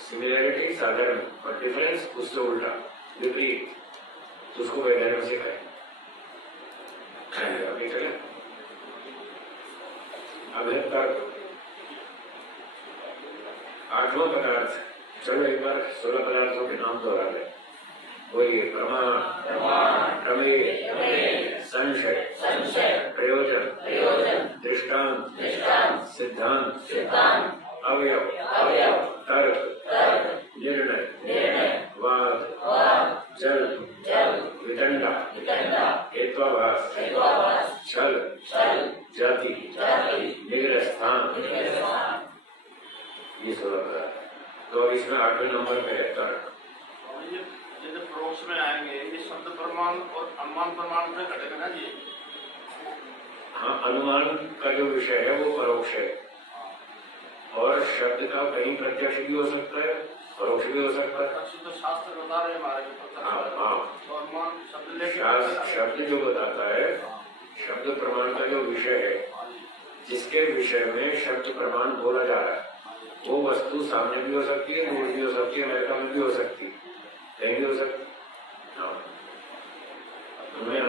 सिमिलैरिटी साधारण और डिफरेंस उससे उल्टा, विपरीत, तो उसको वैधर्म से कहें। अभी चले अब है तर्क, आठवां पदार्थ। चलो एक बार 16 पदार्थों के नाम दोहरा लें। बोलिए। प्रमाण, प्रमेय, संशय, प्रयोजन, दृष्टांत, सिद्धांत, अवयव, तर्क, निर्णय, वाद, जल, वितंडा, हेत्वाभास, छल, जाति, निग्रहस्थान, ये 16 पदार्थ। तो इसमें 8वें नंबर पे है तर्क। जैसे परोक्ष में आएंगे, ये शब्द प्रमाण और अनुमान प्रमाण में घटेगा ना जी। हाँ, अनुमान का जो विषय है वो परोक्ष है, और शब्द का कहीं प्रत्यक्ष भी हो सकता है, परोक्ष भी हो सकता है। तो शास्त्र बता रहे हमारे। हाँ, तो अनुमान शब्द शब्द जो बताता है, शब्द प्रमाण का जो विषय है, जिसके विषय में शब्द प्रमाण बोला जा रहा है, वो वस्तु सामने भी हो सकती है, दूर भी हो सकती है, अमेरिका में भी हो सकती है, कहीं भी हो सकती है। हाँ, उनमें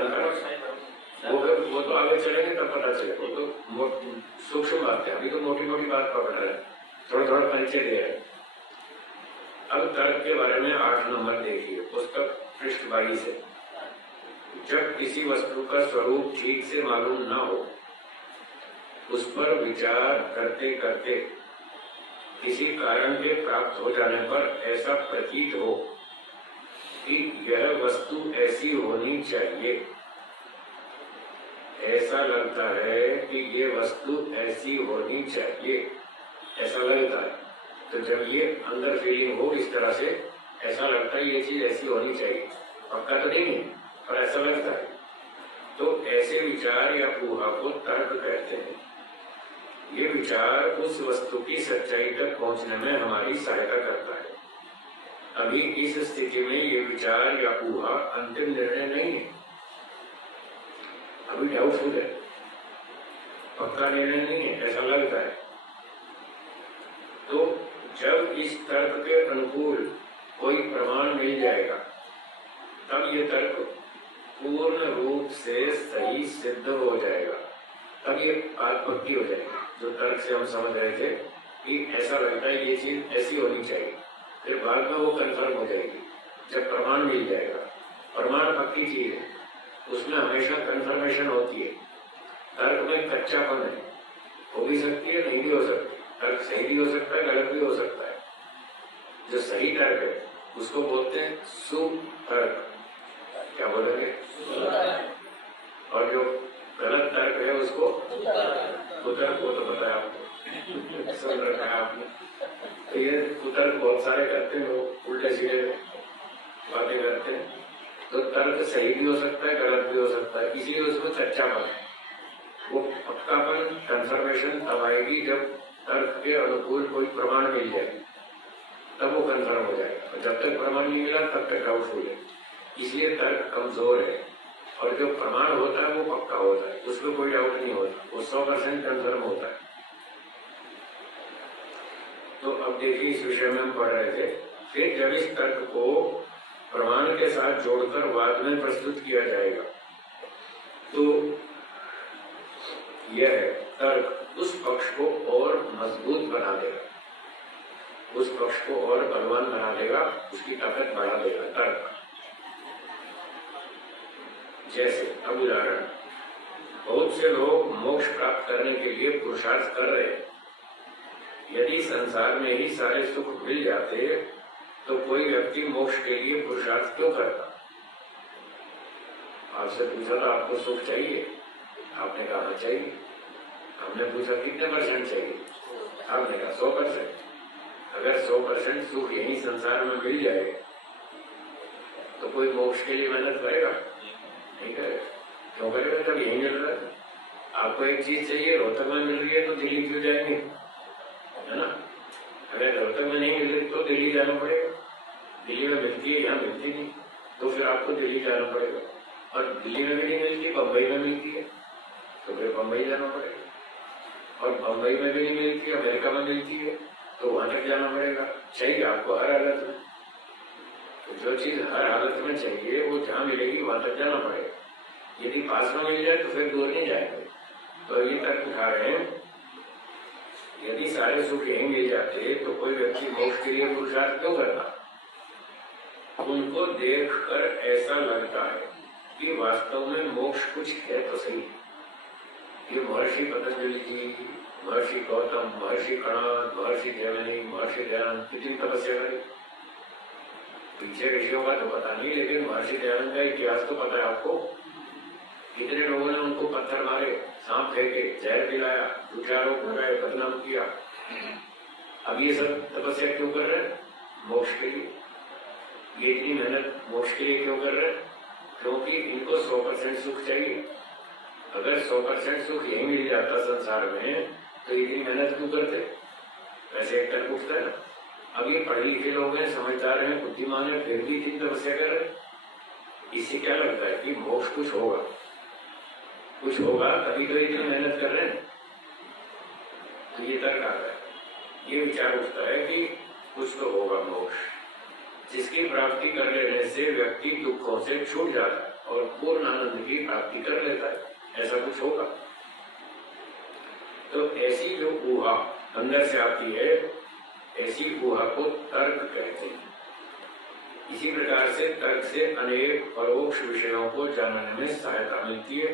वो तो आगे चलेंगे तब पता चलेगा। वो तो सूक्ष्म बात है, अभी तो मोटी मोटी बात पकड़ रहे हैं, थोड़ा थोड़ा परिचय दे रहे हैं। अब तर्क के बारे में 8 नंबर देखिए, पुस्तक पृष्ठ 22 है। जब किसी वस्तु का स्वरूप ठीक से मालूम न हो, उस पर विचार करते करते किसी कारण के प्राप्त हो जाने पर ऐसा प्रतीत हो कि यह वस्तु ऐसी होनी चाहिए, ऐसा लगता है कि ये वस्तु ऐसी होनी चाहिए, ऐसा लगता है। तो जब ये अंदर फीलिंग हो इस तरह से, ऐसा लगता है ये चीज ऐसी होनी चाहिए, पक्का तो नहीं है पर ऐसा लगता है, तो ऐसे विचार या ऊहा को तर्क कहते हैं। ये विचार उस वस्तु की सच्चाई तक पहुंचने में हमारी सहायता करता है। अभी इस स्थिति में ये विचार या ऊहा अंतिम निर्णय नहीं है, अभी डाउटफुल है, पक्का निर्णय नहीं है, ऐसा लगता है। तो जब इस तर्क के अनुकूल कोई प्रमाण मिल जाएगा, तब ये तर्क पूर्ण रूप से सही सिद्ध हो जाएगा, तब ये बात पक्की हो जाएगी। जो तर्क से हम समझ रहे थे कि ऐसा लगता है ये चीज ऐसी होनी चाहिए, फिर बाद में वो कंफर्म हो जाएगी जब प्रमाण मिल जाएगा। प्रमाण पक्की चीज है, उसमें हमेशा कंफर्मेशन होती है। तर्क में कच्चापन है, हो भी सकती है, नहीं भी हो सकती। तर्क सही भी हो सकता है, गलत भी हो सकता है। जो सही तर्क है उसको बोलते हैं सुतर्क। क्या बोलेंगे? और जो गलत तर्क है उसको कुतर्क। वो तो पता है आपको, सुन रखा है आपने। तो ये कुतर्क बहुत सारे करते हैं लोग, उल्टे सीधे बातें करते हैं। तो तर्क सही भी हो सकता है, गलत भी हो सकता है, इसलिए उसमें कच्चापन है। वो पक्कापन, कंफर्मेशन तब आएगी जब तर्क के अनुकूल कोई प्रमाण मिल जाए, तब वो कंफर्म हो जाएगा। जब तक प्रमाण नहीं मिला तब तक डाउटफुल है। इसलिए तर्क कमजोर है, और जो प्रमाण होता है वो पक्का होता है, उसमें कोई डाउट नहीं होता, वो 100% कंफर्म होता है। तो अब देखिए, इस विषय में हम पढ़ रहे थे। फिर जब इस तर्क को प्रमाण के साथ जोड़कर वाद में प्रस्तुत किया जाएगा तो यह तर्क उस पक्ष को और मजबूत बना देगा, उस पक्ष को और बलवान बना देगा, उसकी ताकत बढ़ा देगा तर्क। जैसे अब उदाहरण, बहुत से लोग मोक्ष प्राप्त करने के लिए पुरुषार्थ कर रहे हैं। यदि संसार में ही सारे सुख मिल जाते तो कोई व्यक्ति मोक्ष के लिए पुरुषार्थ क्यों करता? आपसे पूछा था आपको सुख चाहिए, आपने कहा चाहिए। हमने पूछा कितने % चाहिए, आपने कहा 100%। अगर 100% सुख यही संसार में मिल जाए तो कोई मोक्ष के लिए मेहनत करेगा? नहीं करेगा। क्यों करेगा? जब यही मिल रहा है। आपको एक चीज चाहिए, रोहतक में मिल रही है तो दिल्ली क्यों जाएंगे, है ना? अगर रोहतक में नहीं मिल रही तो दिल्ली जाना पड़ेगा। दिल्ली में मिलती है, यहाँ मिलती नहीं, तो फिर आपको दिल्ली जाना पड़ेगा। और दिल्ली में भी नहीं मिलती, बम्बई में मिलती है, तो फिर बम्बई जाना पड़ेगा। और बम्बई में भी नहीं मिलती, अमेरिका में मिलती है, तो वहां तक जाना पड़ेगा। चाहिए आपको हर हालत में, तो जो चीज हर हालत में चाहिए वो जहाँ मिलेगी वहां तक जाना पड़ेगा। यदि पास में मिल जाए तो फिर दूर नहीं जाएगा। तो ये तर्क उठा रहे हैं, यदि सारे सुख यही मिल जाते तो कोई व्यक्ति मोक्ष के लिए पुरुषार्थ क्यों करता? उनको देखकर ऐसा लगता है कि वास्तव में मोक्ष कुछ है तो सही। ये महर्षि पतंजलि जी, महर्षि गौतम, महर्षि कणाद, महर्षि जैमिनी, महर्षि दयानंद कितनी तपस्या करी। पीछे ऋषियों का तो पता नहीं, लेकिन महर्षि दयानंद का इतिहास तो पता है आपको। कितने लोगों ने उनको पत्थर मारे, सांप फेंके, जहर पिलाया, झूठे आरोप लगाए, बदनाम किया। अब ये सब तपस्या क्यों कर रहे हैं? मोक्ष के लिए। ये इतनी मेहनत मोक्ष के लिए क्यों कर रहे हैं? क्योंकि इनको 100% सुख चाहिए। अगर 100% सुख यही मिल जाता संसार में तो इतनी मेहनत क्यों करते? वैसे एक तर्क उठता है ना। अब ये पढ़े लिखे लोग हैं, समझदार हैं, बुद्धिमान है, फिर भी इतनी तपस्या कर रहे हैं। इससे क्या लगता है कि मोक्ष कुछ होगा, कुछ होगा, तभी तो इतनी मेहनत कर रहे हैं। तो ये तर्क आता है, ये विचार उठता है कि कुछ तो होगा मोक्ष, जिसकी प्राप्ति कर लेने से व्यक्ति दुखों से छूट जाता है और पूर्ण आनंद की प्राप्ति कर लेता है। ऐसा कुछ होगा। तो ऐसी जो ऊहा अंदर से आती है, ऐसी ऊहा को तर्क कहते हैं। इसी प्रकार से तर्क से अनेक परोक्ष विषयों को जानने में सहायता मिलती है।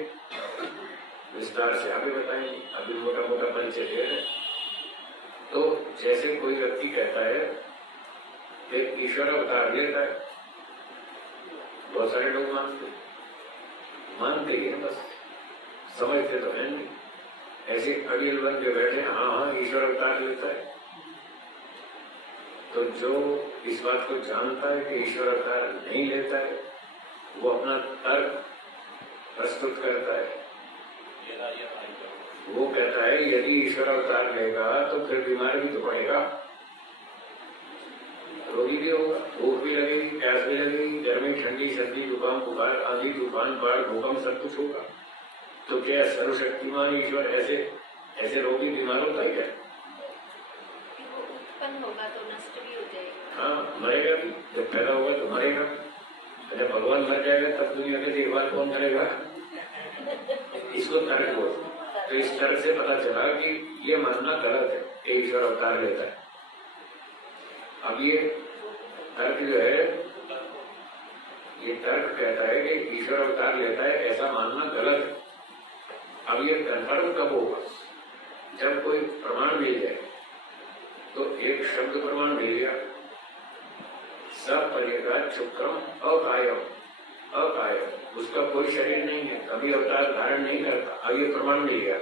विस्तार से आगे बताएंगे, अभी मोटा मोटा परिचय दे रहे हैं। तो जैसे कोई व्यक्ति कहता है एक ईश्वर अवतार लेता है, बहुत सारे लोग मानते ही हैं, बस समझते तो है नहीं। ऐसे अड़ियल बन के बैठे, हाँ हाँ ईश्वर अवतार लेता है। तो जो इस बात को जानता है कि ईश्वर अवतार नहीं लेता है, वो अपना तर्क प्रस्तुत करता है। वो कहता है यदि ईश्वर अवतार लेगा तो फिर बीमार भी तो पड़ेगा, रोगी भी होगा, भूख भी लगेगी, प्यास भी लगेगी, गर्मी ठंडी सर्दी जुकाम बुखार आंधी तूफान बाढ़ भूकंप सब कुछ होगा। तो क्या सर्वशक्तिमान ईश्वर ऐसे ऐसे रोगी बीमार होता है क्या? उत्पन्न होगा तो नष्ट भी हो जाएगा। हाँ, मरेगा भी, जब पैदा होगा तो मरेगा। जब भगवान मर जाएगा तब दुनिया की देखभाल कौन करेगा? इसको तर्क बोलते। तो इस तरह से पता चला कि ये मानना गलत है कि ईश्वर अवतार लेता है। अब ये तर्क जो है, ये तर्क कहता है कि ईश्वर अवतार लेता है, ऐसा मानना गलत है। अब ये कन्फर्म कब होगा? जब कोई प्रमाण मिल जाए। तो एक शब्द प्रमाण मिल गया, सपरिग्रह शुक्रम अकायम, अकायम, उसका कोई शरीर नहीं है, कभी अवतार धारण नहीं करता। अब ये प्रमाण मिल गया,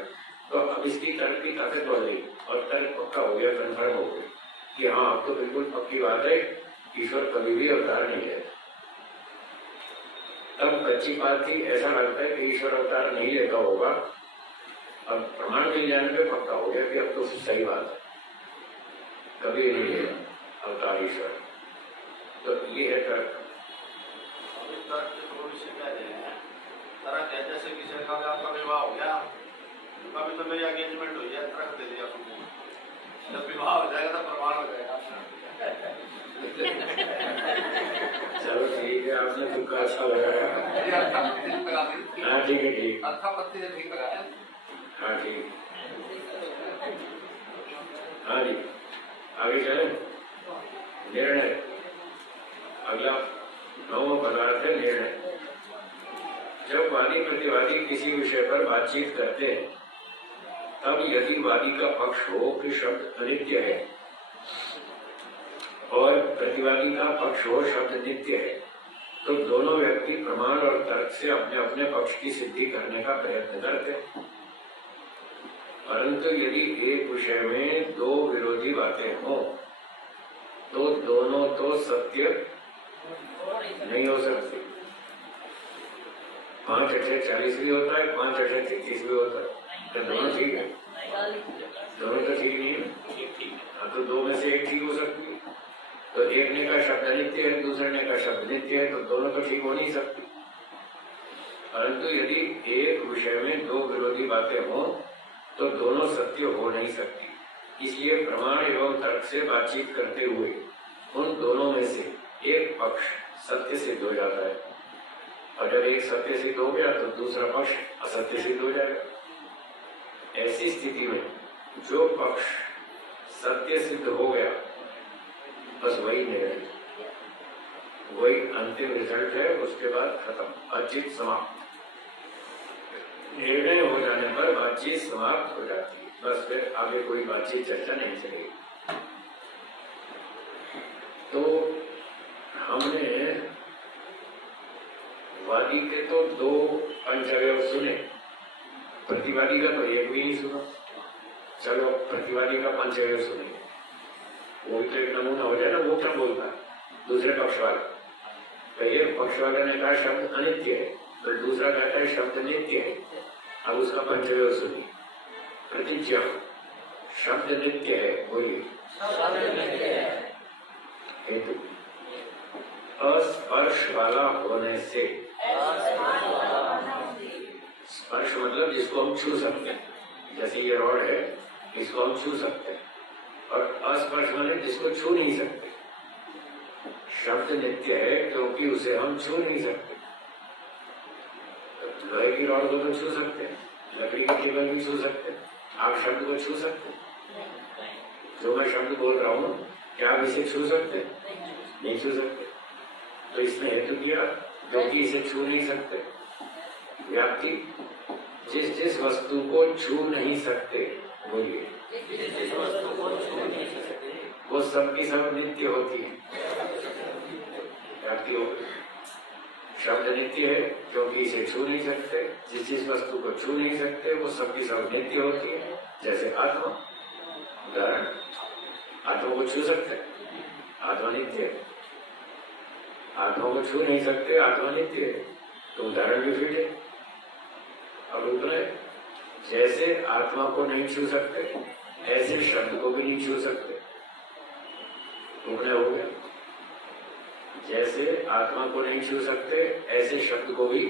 तो अब इसकी तर्क की ताकत बढ़ गई और तर्क पक्का हो गया, कन्फर्म हो गया कि हाँ अब तो बिल्कुल पक्की बात है, ईश्वर कभी भी अवतार नहीं है। तब कच्ची बात थी, ऐसा लगता है कि ईश्वर अवतार नहीं लेता होगा। अब प्रमाण मिल जाने पे पक्का हो गया कि अब तो सही बात है, कभी नहीं है अवतार ईश्वर। तो ये है तर्क। जैसे किसी का आपका विवाह हो गया, कभी तो मेरी एंगेजमेंट हुई है, तर्क दे दिया तुमको, जब विवाह हो जाएगा तो प्रमाण हो जाएगा। चलो ठीक है, आपने तुमका अच्छा लगाया। हाँ ठीक है, ठीक, अच्छा पत्ती ने ठीक लगाया। हाँ ठीक, हाँ जी, आगे चले। निर्णय, अगला 9वां पदार्थ है निर्णय। जब वादी प्रतिवादी किसी विषय पर बातचीत करते हैं, तब यदि वादी का पक्ष हो कि शब्द अनित्य है और प्रतिवादी का पक्ष हो शब्द नित्य है, तो दोनों व्यक्ति प्रमाण और तर्क से अपने अपने पक्ष की सिद्धि करने का प्रयत्न करते हैं। परंतु यदि एक विषय में दो विरोधी बातें हों, तो दोनों तो सत्य नहीं हो सकती। 5 8 40 भी होता है, 5 8 33 भी होता है, तो दोनों ठीक है? दोनों तो ठीक नहीं है। हाँ, तो दो में से एक ठीक हो सकती है। तो एक ने का शब्द अनित्य है, दूसरे ने का शब्द नित्य है, तो दोनों तो ठीक हो नहीं सकती। परंतु यदि एक विषय में दो विरोधी बातें हों, तो दोनों सत्य हो नहीं सकती। इसलिए प्रमाण एवं तर्क से बातचीत करते हुए उन दोनों में से एक पक्ष सत्य सिद्ध हो जाता है, और जब एक सत्य सिद्ध हो गया तो दूसरा पक्ष असत्य सिद्ध हो जाएगा। ऐसी स्थिति में जो पक्ष सत्य सिद्ध हो गया, बस वही निर्णय, वही अंतिम रिजल्ट है। उसके बाद खत्म, बातचीत समाप्त। निर्णय हो जाने पर बातचीत समाप्त हो जाती है, बस फिर आगे कोई बातचीत चर्चा नहीं चलेगी। तो हमने वादी के तो 2 पंचावयव सुने, प्रतिवादी का तो एक भी नहीं सुना। चलो प्रतिवादी का पंचावयव सुने, वो तो एक नमूना हो जाए ना, वो क्या बोलता है दूसरे पक्ष वाला। तो एक पक्ष वाले ने कहा शब्द अनित्य है, तो दूसरा कहता है शब्द नित्य है। अब उसका पंचवय सुनिए। प्रतिज्ञा, शब्द नित्य है, बोलिए। हेतु, अस्पर्श वाला होने से। स्पर्श मतलब जिसको हम छू सकते हैं, जैसे ये रॉड है, इसको हम छू सकते हैं, और अस्पर्श माने जिसको छू नहीं सकते। शब्द नित्य है क्योंकि उसे हम छू नहीं सकते। लोहे की रॉड को तो छू सकते हैं, लकड़ी का टेबल भी छू सकते हैं, आप शब्द को छू सकते हैं। जो मैं शब्द बोल रहा हूँ, क्या आप इसे छू सकते हैं? नहीं छू सकते। तो इसने हेतु किया क्योंकि इसे छू नहीं सकते। व्याप्ति, जिस जिस वस्तु को छू नहीं सकते, बोलिए, वो सबकी सब नित्य होती है। व्याप्ति हो, शब्द नित्य है क्योंकि इसे छू नहीं सकते। जिस जिस वस्तु को छू नहीं सकते वो सबकी सब नित्य होती है। जैसे आत्मा, उदाहरण, आत्मा को छू सकते, आत्मा नित्य है। आत्मा को छू नहीं सकते, आत्मा नित्य है, तो उदाहरण भी फिट है। अब उतना है, जैसे आत्मा को नहीं छू सकते, ऐसे शब्द को भी नहीं छू सकते, उतना हो गया। जैसे आत्मा को नहीं छू सकते, ऐसे शब्द को भी।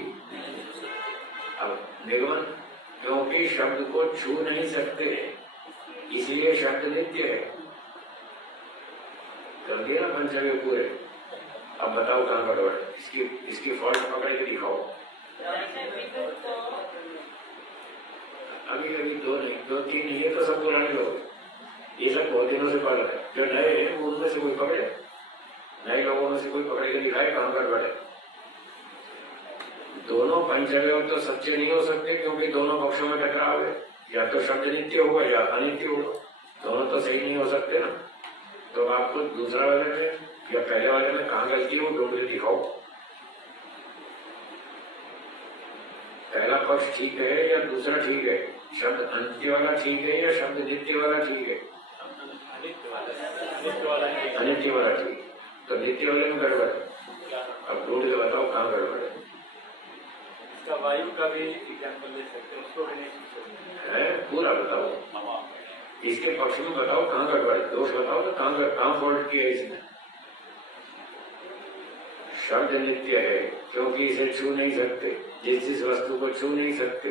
अब निगमन, क्योंकि शब्द को छू नहीं सकते इसलिए शब्द नित्य है। कर दिया ना पंचव्य पूरे। अब बताओ कहाँ गड़बड़ है, इसकी फॉल्ट पकड़ के दिखाओ। अभी अभी 2 नहीं, 2 3 नहीं है तो सब पुराने लोग, ये सब बहुत दिनों से पढ़ रहे हैं। जो नए हैं उनमें से कोई पकड़े, नए लोगों में से कोई पकड़ के दिखाए कहाँ गड़बड़ है। दोनों पंचअवयव तो सच्चे नहीं हो सकते, क्योंकि दोनों पक्षों में टकराव है। या तो शब्द नित्य होगा या अनित्य होगा, दोनों तो सही नहीं हो सकते ना। तो आपको दूसरा वाले में या पहले वाले में कहाँ गलती है वो ढूंढ के दिखाओ। पहला पक्ष ठीक है या दूसरा ठीक है? शब्द अनित्य वाला ठीक है या शब्द नित्य वाला ठीक है? अनित्य वाला ठीक। तो नित्य वाले में गड़बड़ है। अब ढूंढ के बताओ कहाँ गड़बड़ है। इसका वायु का भी एग्जाम्पल ले सकते हैं, उसको भी नहीं पूछ सकते है, पूरा बताओ। इसके पक्ष में बताओ कहाँ गड़बड़ है, दोष बताओ तो कहाँ फॉल्ट किया इसने। शब्द नित्य है क्योंकि इसे छू नहीं सकते। जिस वस्तु को छू नहीं सकते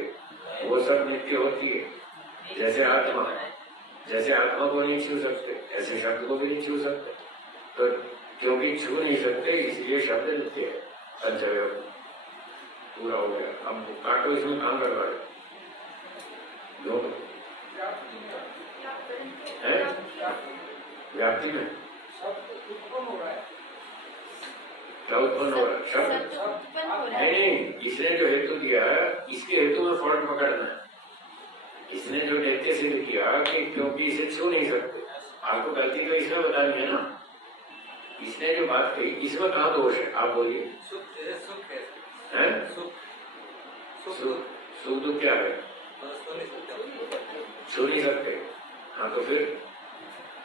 वो सब नित्य होती है। जैसे आत्मा को नहीं छू सकते, ऐसे शब्द को भी नहीं छू सकते। तो क्योंकि छू नहीं सकते इसलिए शब्द नित्य है। पंचअवयव पूरा हो गया। अब काटो इसमें कहाँ गड़बड़ है, दोनों है। व्याप्ति में क्या उत्पन्न हो रहा है? शब्द उत्पन्न हो रहा है। नहीं, इसने जो हेतु दिया है इसके हेतु में फॉल्ट पकड़ना है। इसने जो नित्य सिद्ध किया कि क्योंकि इसे छू नहीं सकते, आपको गलती तो इसमें बतानी है ना। इसने जो बात कही इसमें कहाँ दोष है आप बोलिए। सुख दुख क्या है? छू नहीं सकते। हाँ तो फिर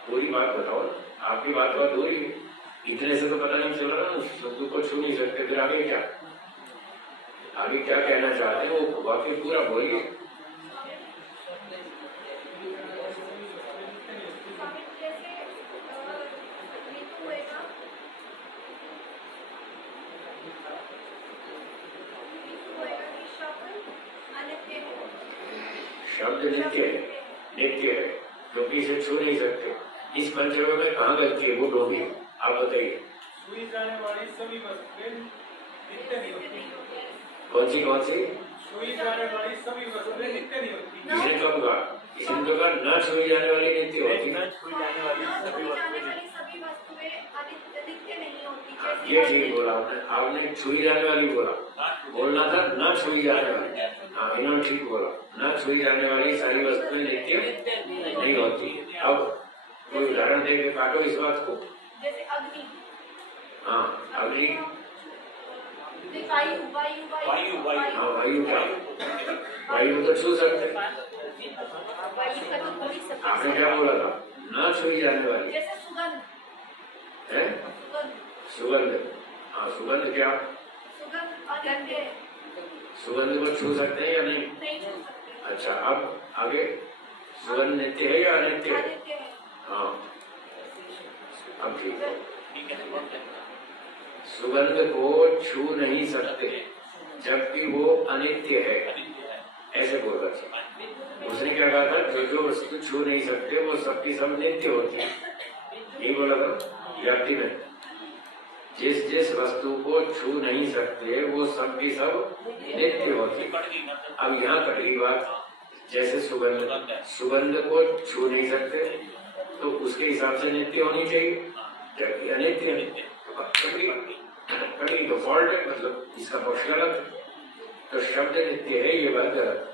पूरी बात बताओ ना। आपकी बात अधूरी है। इतने से तो पता नहीं चल रहा ना, सुख दुख को छू नहीं सकते। फिर आगे क्या कहना चाहते हैं वो वाक्य पूरा बोलिए। शब्द नित्य है क्योंकि इसे छू नहीं सकते। इस पंचअवयव में कहाँ गलती है वो ढूंढिए, आप बताइए। छुई जाने वाली सभी वस्तुएं नित्य नहीं होती। कौन सी छुई जाने वाली सभी वस्तुएं नित्य नहीं होती। इसने कब कहा? इसने तो कहा न छुई जाने वाली नित्य होती। न छुई जाने वाली सभी वस्तुएं ये ठीक बोला आपने छुई जाने वाली बोलना था न छुई जाने वाली। हाँ इन्होंने ठीक बोला, न छुई जाने वाली सारी वस्तुएं नित्य नहीं होती। अब कोई उदाहरण देके काटो इस बात को। जैसे अग्नि। हाँ अग्नि। हाँ वायु क्या? वायु तो छू सकते। आपने क्या बोला था? न छुई जाने वाली। जैसे सुगंध है? सुगंध। हाँ सुगंध क्या? सुगंध को छू सकते हैं या नहीं? अच्छा अब आगे सुगंध नित्य है या अनित्य है? हाँ अब ठीक है। सुगंध को छू नहीं सकते जबकि वो अनित्य है, ऐसे बोल रहा था। उसने क्या कहा था? जो वस्तु छू नहीं सकते वो सबकी सब नित्य होती है, यही बोला था व्याप्ति में। जिस वस्तु को छू नहीं सकते वो सब की सब नित्य होती। अब यहाँ कटी बात। जैसे सुगंध को छू नहीं सकते तो उसके हिसाब से नित्य होनी चाहिए, जबकि अनित्य कटी तो फॉल्ट है, मतलब इसका पक्ष गलत है। तो शब्द नित्य है ये बात गलत।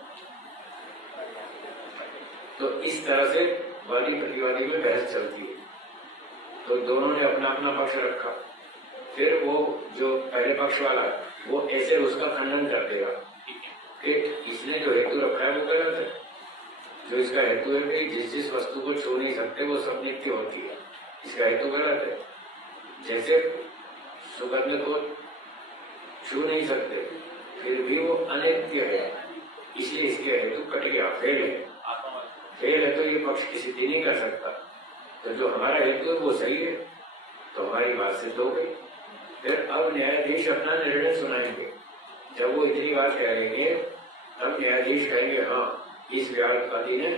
तो इस तरह से वादी प्रतिवादी में बहस चलती है। तो दोनों ने अपना अपना पक्ष रखा। फिर वो जो पहले पक्ष वाला है वो ऐसे उसका खंडन कर देगा कि इसने जो हेतु रखा है वो गलत है। जो इसका हेतु है कि जिस वस्तु को छू नहीं सकते वो सब नित्य होती है, इसका हेतु गलत है। जैसे सुगंध को छू नहीं सकते फिर भी वो अनित्य है, इसलिए इसके हेतु कट गया, फेल है। तो ये पक्ष की सिद्धि नहीं कर सकता। तो जो हमारा हेतु है वो सही है, तो हमारी बात सिद्ध हो गई। फिर अब न्यायाधीश अपना निर्णय सुनाएंगे। जब वो इतनी बात कहेंगे तब न्यायाधीश कहेंगे हाँ इस व्यापारी ने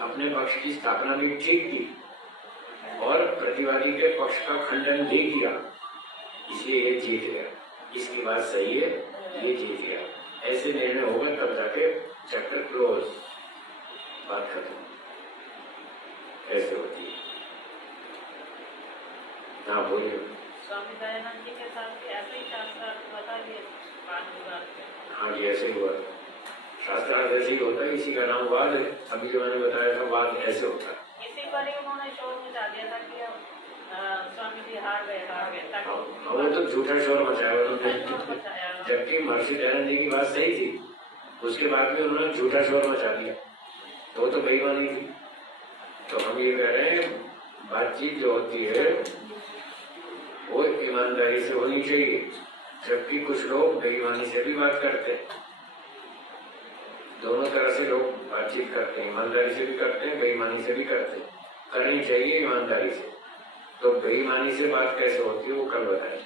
अपने पक्ष की स्थापना भी ठीक की और प्रतिवादी के पक्ष का खंडन भी किया, इसलिए ये जीत गया, इसकी बात सही है, ये जीत गया। ऐसे निर्णय होगा तब जाके चैप्टर क्लोज, बात खत्म। ऐसे होती है। हाँ बोलिए। स्वामी दयानंद जी के साथ भी ऐसे ही शास्त्रार्थ बता दिए 5 विभाग के। हाँ ये ऐसे ही हुआ, शास्त्रार्थ ऐसे ही होता है, इसी का नाम वाद है। अभी जो मैंने बताया था वाद ऐसे होता है। इसी पर ही उन्होंने शोर मचा दिया था कि अब स्वामी जी हार गए ताकि वो तो झूठा शोर मचाया उन्होंने, शोर मचाया। जबकि महर्षि दयानंद जी की बात सही थी, उसके बाद में उन्होंने झूठा शोर मचा दिया, तो वो तो बेईमानी थी। तो हम ये कह रहे हैं बातचीत जो होती है वो ईमानदारी से होनी चाहिए, जबकि कुछ लोग बेईमानी से भी बात करते हैं। दोनों तरह से लोग बातचीत करते हैं, ईमानदारी से भी करते हैं, बेईमानी से भी करते हैं। करनी चाहिए ईमानदारी से। तो बेईमानी से बात कैसे होती है वो कल बताएं।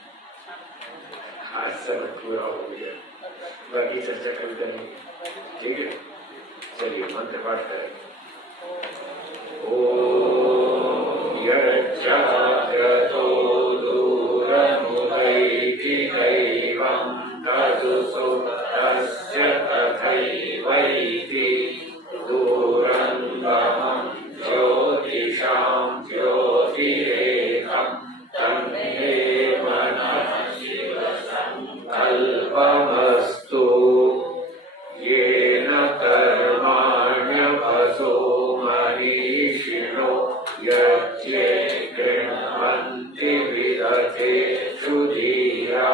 आज सब पूरा हो गया, बाकी चर्चा कल करेंगे, ठीक है। चलिए मंत्र पाठ करें। ओम यज्जाग्रतो दूरमुदैति दैवं तदुसुप्तस्य तथैवैति दूरङ्गमं ज्योतिषां ज्योतिरेकं तन्मे मनः शिवसङ्कल्पमस्तु येन कर्माण्यभसो मनीषिणो यज्ञे गृह्णन्ति विदते सुधीरा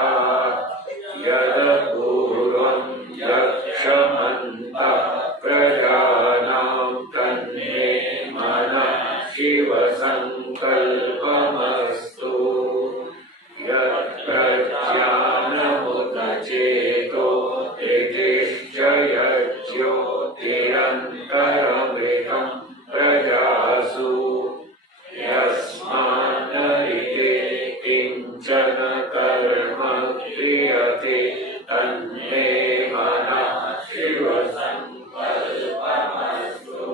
यदपूर्वं यक्षमन्तः प्रजानां तन्मे मनः शिवसङ्कल्पमस्तु यत्प्रज्ञानमुदचेतो ऋतिश्च यज्ञोतिरन्तरमृतं प्रजासु यस्मान्नरिते किञ्चन कर्म क्रियते तन्मे मनः शिवसङ्कल्पमस्तु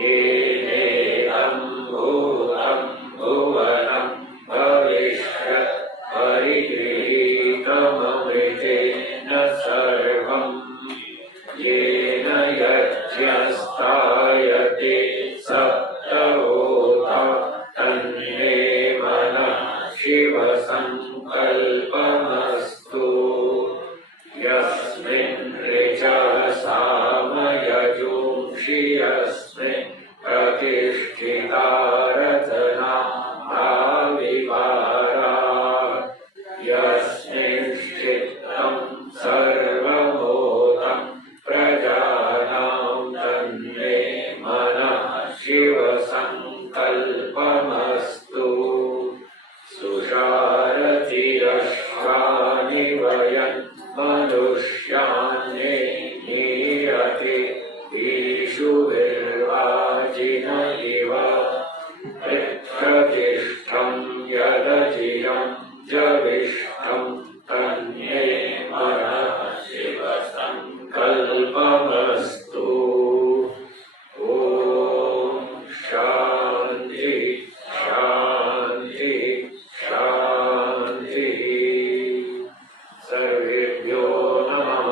येनेदं भूतं भुवनं भविष्यत् परिगृहीतममृतेन सर्वम् येन यज्ञस्तायते सप्तहोता तन्मे मनः शिवसङ्कल्पमस्तु यस्मिन् ऋचः सामयजूंषि यस्मिन् प्रतिष्ठिता रचना भाविवारा यस्मिंश्चित्तं सर्वमोदं प्रजानां तन्मे मनः शिवसङ्कल्पमस्तु सुषारतिरश्वानि वयन् मनुष्यान्ये नीरते ईशुभिर्वाजिन इव प्रतिष्ठं यदजिरं जविष्ठं तन्मे मनः शिवसङ्कल्पमस्तु। ॐ शान्ति शान्ति शान्ति। सर्वेभ्यो नमः।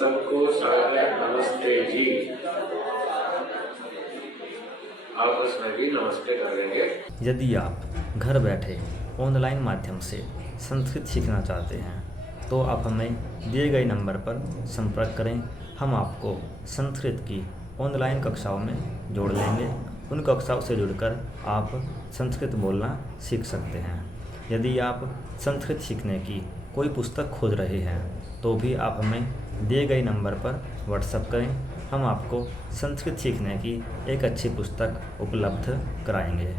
सबको सादर नमस्ते जी। आपस में भी नमस्ते करेंगे। यदि आप घर बैठे ऑनलाइन माध्यम से संस्कृत सीखना चाहते हैं तो आप हमें दिए गए नंबर पर संपर्क करें। हम आपको संस्कृत की ऑनलाइन कक्षाओं में जोड़ लेंगे। उन कक्षाओं से जुड़कर आप संस्कृत बोलना सीख सकते हैं। यदि आप संस्कृत सीखने की कोई पुस्तक खोज रहे हैं तो भी आप हमें दिए गए नंबर पर व्हाट्सएप करें। हम आपको संस्कृत सीखने की एक अच्छी पुस्तक उपलब्ध कराएंगे।